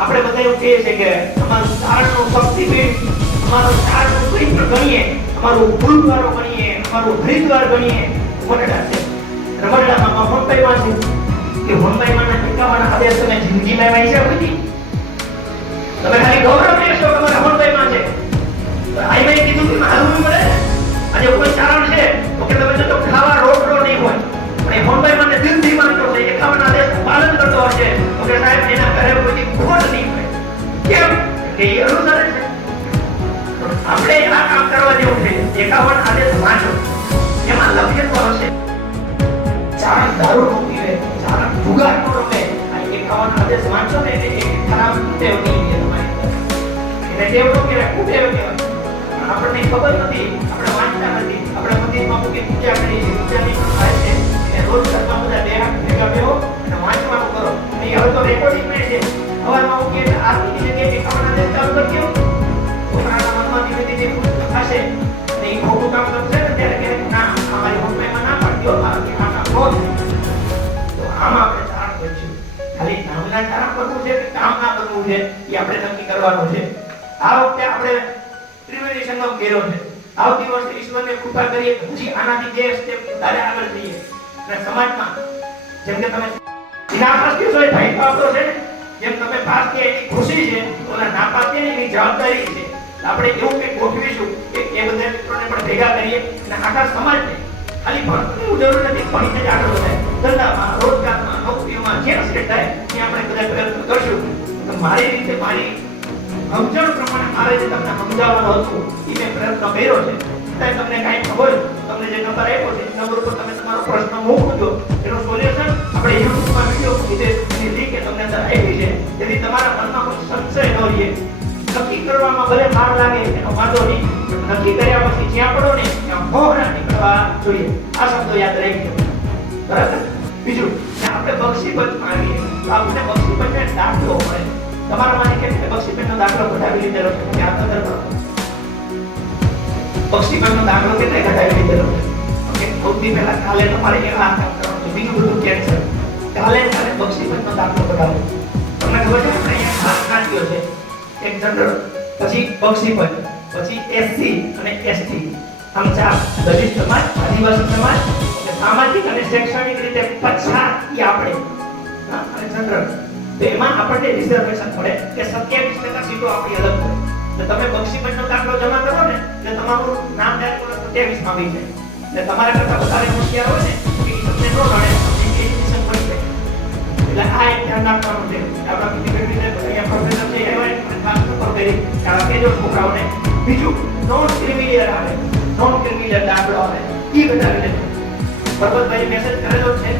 આપણે બધા એવું કહીએ છીએ કે અમારું ચારણનું શક્તિપીઠ, અમારું ચારણનું ક્ષેત્ર ગણીએ, અમારું ગુરુદ્વારો ગણીએ, અમારું હરિદ્વાર ગણીએ, મોઢેરા છે. રમણડામાં હોનભાઈમાં છે કે હોનભાઈમાંના 51 આદેશ તમે જિંદગીમાં વાંચ્યા નથી? તમે ખાલી ગૌરવ લેશો કે તમારા હોનભાઈમાં છે. આઈ ભાઈ કીધું કે હાલવું મળે. આજે કોઈ ચારણ છે તો કે તમે તો ખાવા રોટલો નહીં હોય પણ એ હોનભાઈમાં દિલથી માનતો છે, 51 આદેશનું પાલન કરતો હશે તો કે સાહેબ એના ઘરે કોઈ ખોટ નહીં હોય. કેમ? કે એ અનુસરે છે. આપણે આ કામ કરવા જેવું છે. 51 આદેશ વાંચો, એમાં લક્ષ્ય તો હશે. ચારણ દારૂ ન પીવે, ચારણ જુગાર ન રમે. આ 51 આદેશ વાંચો ને એટલે એક ખરાબ ટેવ નહીં છે તમારી. એટલે ટેવ નો કહેવાય, કુટેવ કહેવાય. આપણને ખબર નથી, આપણે વાંચતા નથી. આપણે મંદિરમાં મૂકી પૂજા કરીએ છીએ, પૂજાની પણ થાય છે. એટલે રોજ ઘરમાં બધા ભેગા બેહો અને વાંચવાનું કરો. અહીં હવે તો રેકોર્ડિંગ માં છે. સવારમાં મૂકીએ એટલે આરતીની જગ્યાએ 51 આદેશ ચાલુ કરી દો. છોકરાના મનમાં ધીમે ધીમે પૂછ થશે અને એ ખોટું કામ કરશે ને ત્યારે કહે ના અમારી હોમમાં ના પાડ્યો, મારાથી આ કામ ન થાય. તો આમ આપણે રાજકારણ કરવું છે કે કામ ના કરવું છે એ આપણે નક્કી કરવાનું છે. આ વખતે આપણે ત્રિવેણી સંગમ કર્યો છે. આવતી વર્ષે ઈશ્વરની કૃપા કરીએ હજી આનાથી 2 સ્ટેપ વધારે આગળ જઈએ અને સમાજમાં જેમ કે તમે પાસ થયો છો એ ભાઈ આપણો છે ને, જેમ તમે પાસ થયા એની ખુશી છે, ઓલા નાપાસ થયા એની જવાબદારી છે. આપણે એવું કંઈક ગોઠવીશું કે એ બધા મિત્રોને પણ ભેગા કરીએ અને આખા સમાજને ખાલી ભણતરની જરૂર નથી, ભણીને જ આગળ વધાય. ધંધામાં, રોજગારમાં, નોકરીમાં જ્યાં સેટ થાય ત્યાં આપણે બધા પ્રયત્ન કરશું. તો મારી રીતે મારી સમજણ પ્રમાણે મારે જે તમને સમજાવવાનું હતું એ મેં પ્રયત્ન કર્યો છે. છતાંય તમને કાંઈ ખબર તમને જે નંબર આપ્યો છે એ નંબર ઉપર તમે તમારો પ્રશ્ન મૂકજો. એનું સોલ્યુશન આપણે યુટ્યુબમાં વિડીયો મૂકી દે કે તમને અંદર આવી છે, જેથી તમારા મનમાં કોઈ સંશય ન રહે. નક્કી કરવામાં ભલે વાર લાગે એનો વાંધો નહીં, નક્કી કર્યા પછી જ્યાં પડો ને ત્યાં મોહરા નીકળવા જોઈએ. આ શબ્દો યાદ રાખજો, બરાબર? બીજું આપણે બક્ષીપંચમાં આવીએ તો આપણે બક્ષીપંચને દાખલો મળે. તમારા માની કે બક્ષીપંચનો દાખલો ઘટાડી લીધેલો છે, કે આ કદર કરો બક્ષીપંચનો દાખલો કેટલે ઘટાડી લીધેલો છે. ઓકે, સૌથી પહેલા કાલે તમારે એવા કામ કરવાનું છે. બીજું બધું કેન્સર. કાલે બક્ષીપંચનો દાખલો ઘટાડો. તમને ખબર છે આપણે અહીંયા ભાગ કાઢ્યો છે, એક જનરલ, પછી બક્ષીપંચ, પછી એસસી અને એસટી, આમ 4 દલિત સમાજ, આદિવાસી સમાજ, સામાજિક અને શૈક્ષણિક રીતે પછાત ઈ આપણે અને જનરલ. તો એમાં આપણને રિઝર્વેશન મળે કે 27% સીટો આપણી અલગ હોય. તો તમે બક્ષીપંચનો દાખલો જમા કરો ને એટલે તમારું નામ ડાયરેક્ટ 27 માં આવી જાય. એટલે તમારા કરતા વધારે હોશિયાર હોય ને કે તમને ન નડે, એજ્યુકેશન મળી જાય. એટલે આ એક ધ્યાન રાખવાનું છે. આપણા પીટીપીને અહીંયા પ્રોફેસર છે એવા ખાસ ઉપર કરી કારણ કે જો છોકરાઓને બીજું નોન ક્રિમિનલ આવે, નોન ક્રિમિનલ દાખલો આવે ઈ બતાવી દેજો. પરબતભાઈ મેસેજ કરેલો છે,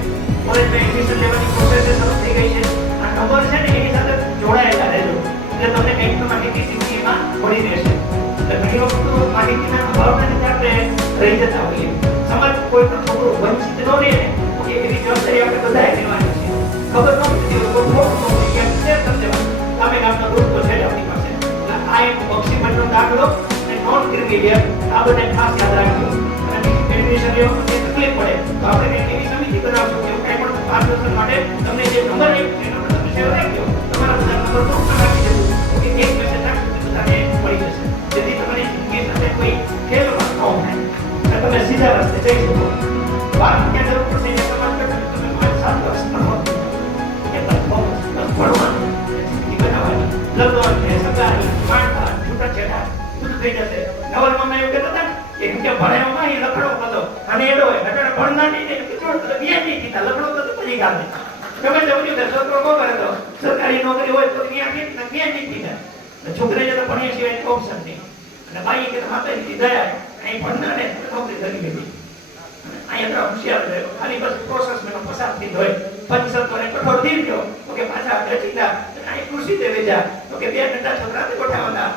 કોલેજમાં એડમિશન લેવાની પ્રોસેસ શરૂ થઈ ગઈ છે. આ નંબર છે ને એની સાથે જોડાયેલા રહેજો એટલે તમને કંઈક માહિતી સીધીમાં મળી રહેશે. એટલે ઘણી વખત માહિતીના અભાવના લીધે આપણે રહી જતા હોઈએ. સમાજ કોઈ પણ છોકરો વંચિત ન રહે ને કે એવી જવાબદારી આપણે બધાએ લેવાની છે. ખબર ન પડતી હોય તો થોડું કેમ શેર કરી દેવાનું. તમે ગામનો ગ્રુપ તો છે આપણી પાસે. એટલે આ એક બક્ષીપંચનો દાખલો અને નોન ક્રિમિનલ આ બધા ખાસ યાદ રાખજો. અને એડમિશન લેવા પછી તકલીફ પડે તો આપણે કંઈક એવી સમિતિ બનાવશું કે કંઈ પણ માર્ગદર્શન માટે તમને જે નંબર આપ્યો છે એનો તમે શેર રાખજો. તમારા બધા નંબર ગ્રુપમાં રાખી દેજો કે એક મેસેજ રાખજો બધાને મળી જશે, જેથી તમારી જિંદગી સાથે કોઈ ખેલવાડ ન થાય અને તમે સીધા રસ્તે જઈ શકો. વાત ક્યાં જરૂર પડશે એ સમાજ કરતા તમે 5-7 વર્ષ ભણો કે ભણવાનું જિંદગી બનાવવાની, લગ્ન છે, સગાઈ, માંડવા, છૂટાછેડા બધું થઈ જશે. નવલમાં એવું કહેતા હતા કે ભણ્યામાં એ લખડો હતો અને એડો હોય એટલે ભણના નહીં ને કેટલો વ્યાજ નહીં દીધા લખડો તો પછી ગામે ગમે તે બધું છોકરો કો કરે તો સરકારી નોકરી હોય તો વ્યાજ નહીં દીધા. છોકરે તો ભણ્યા સિવાય ઓપ્શન નહીં. અને બાઈ કે માતાજી દયા અહીં ભણના ને નોકરી કરી દીધી. અહીંયા તો હોશિયાર થયો ખાલી બસ પ્રોસેસ મેં પસાર થઈ હોય 75 કઠોર થઈ ગયો તો કે પાછા બેઠીલા અહીં ખુરશી દેવી જા તો કે 2 ઘંટા છોકરાને ગોઠાવવાના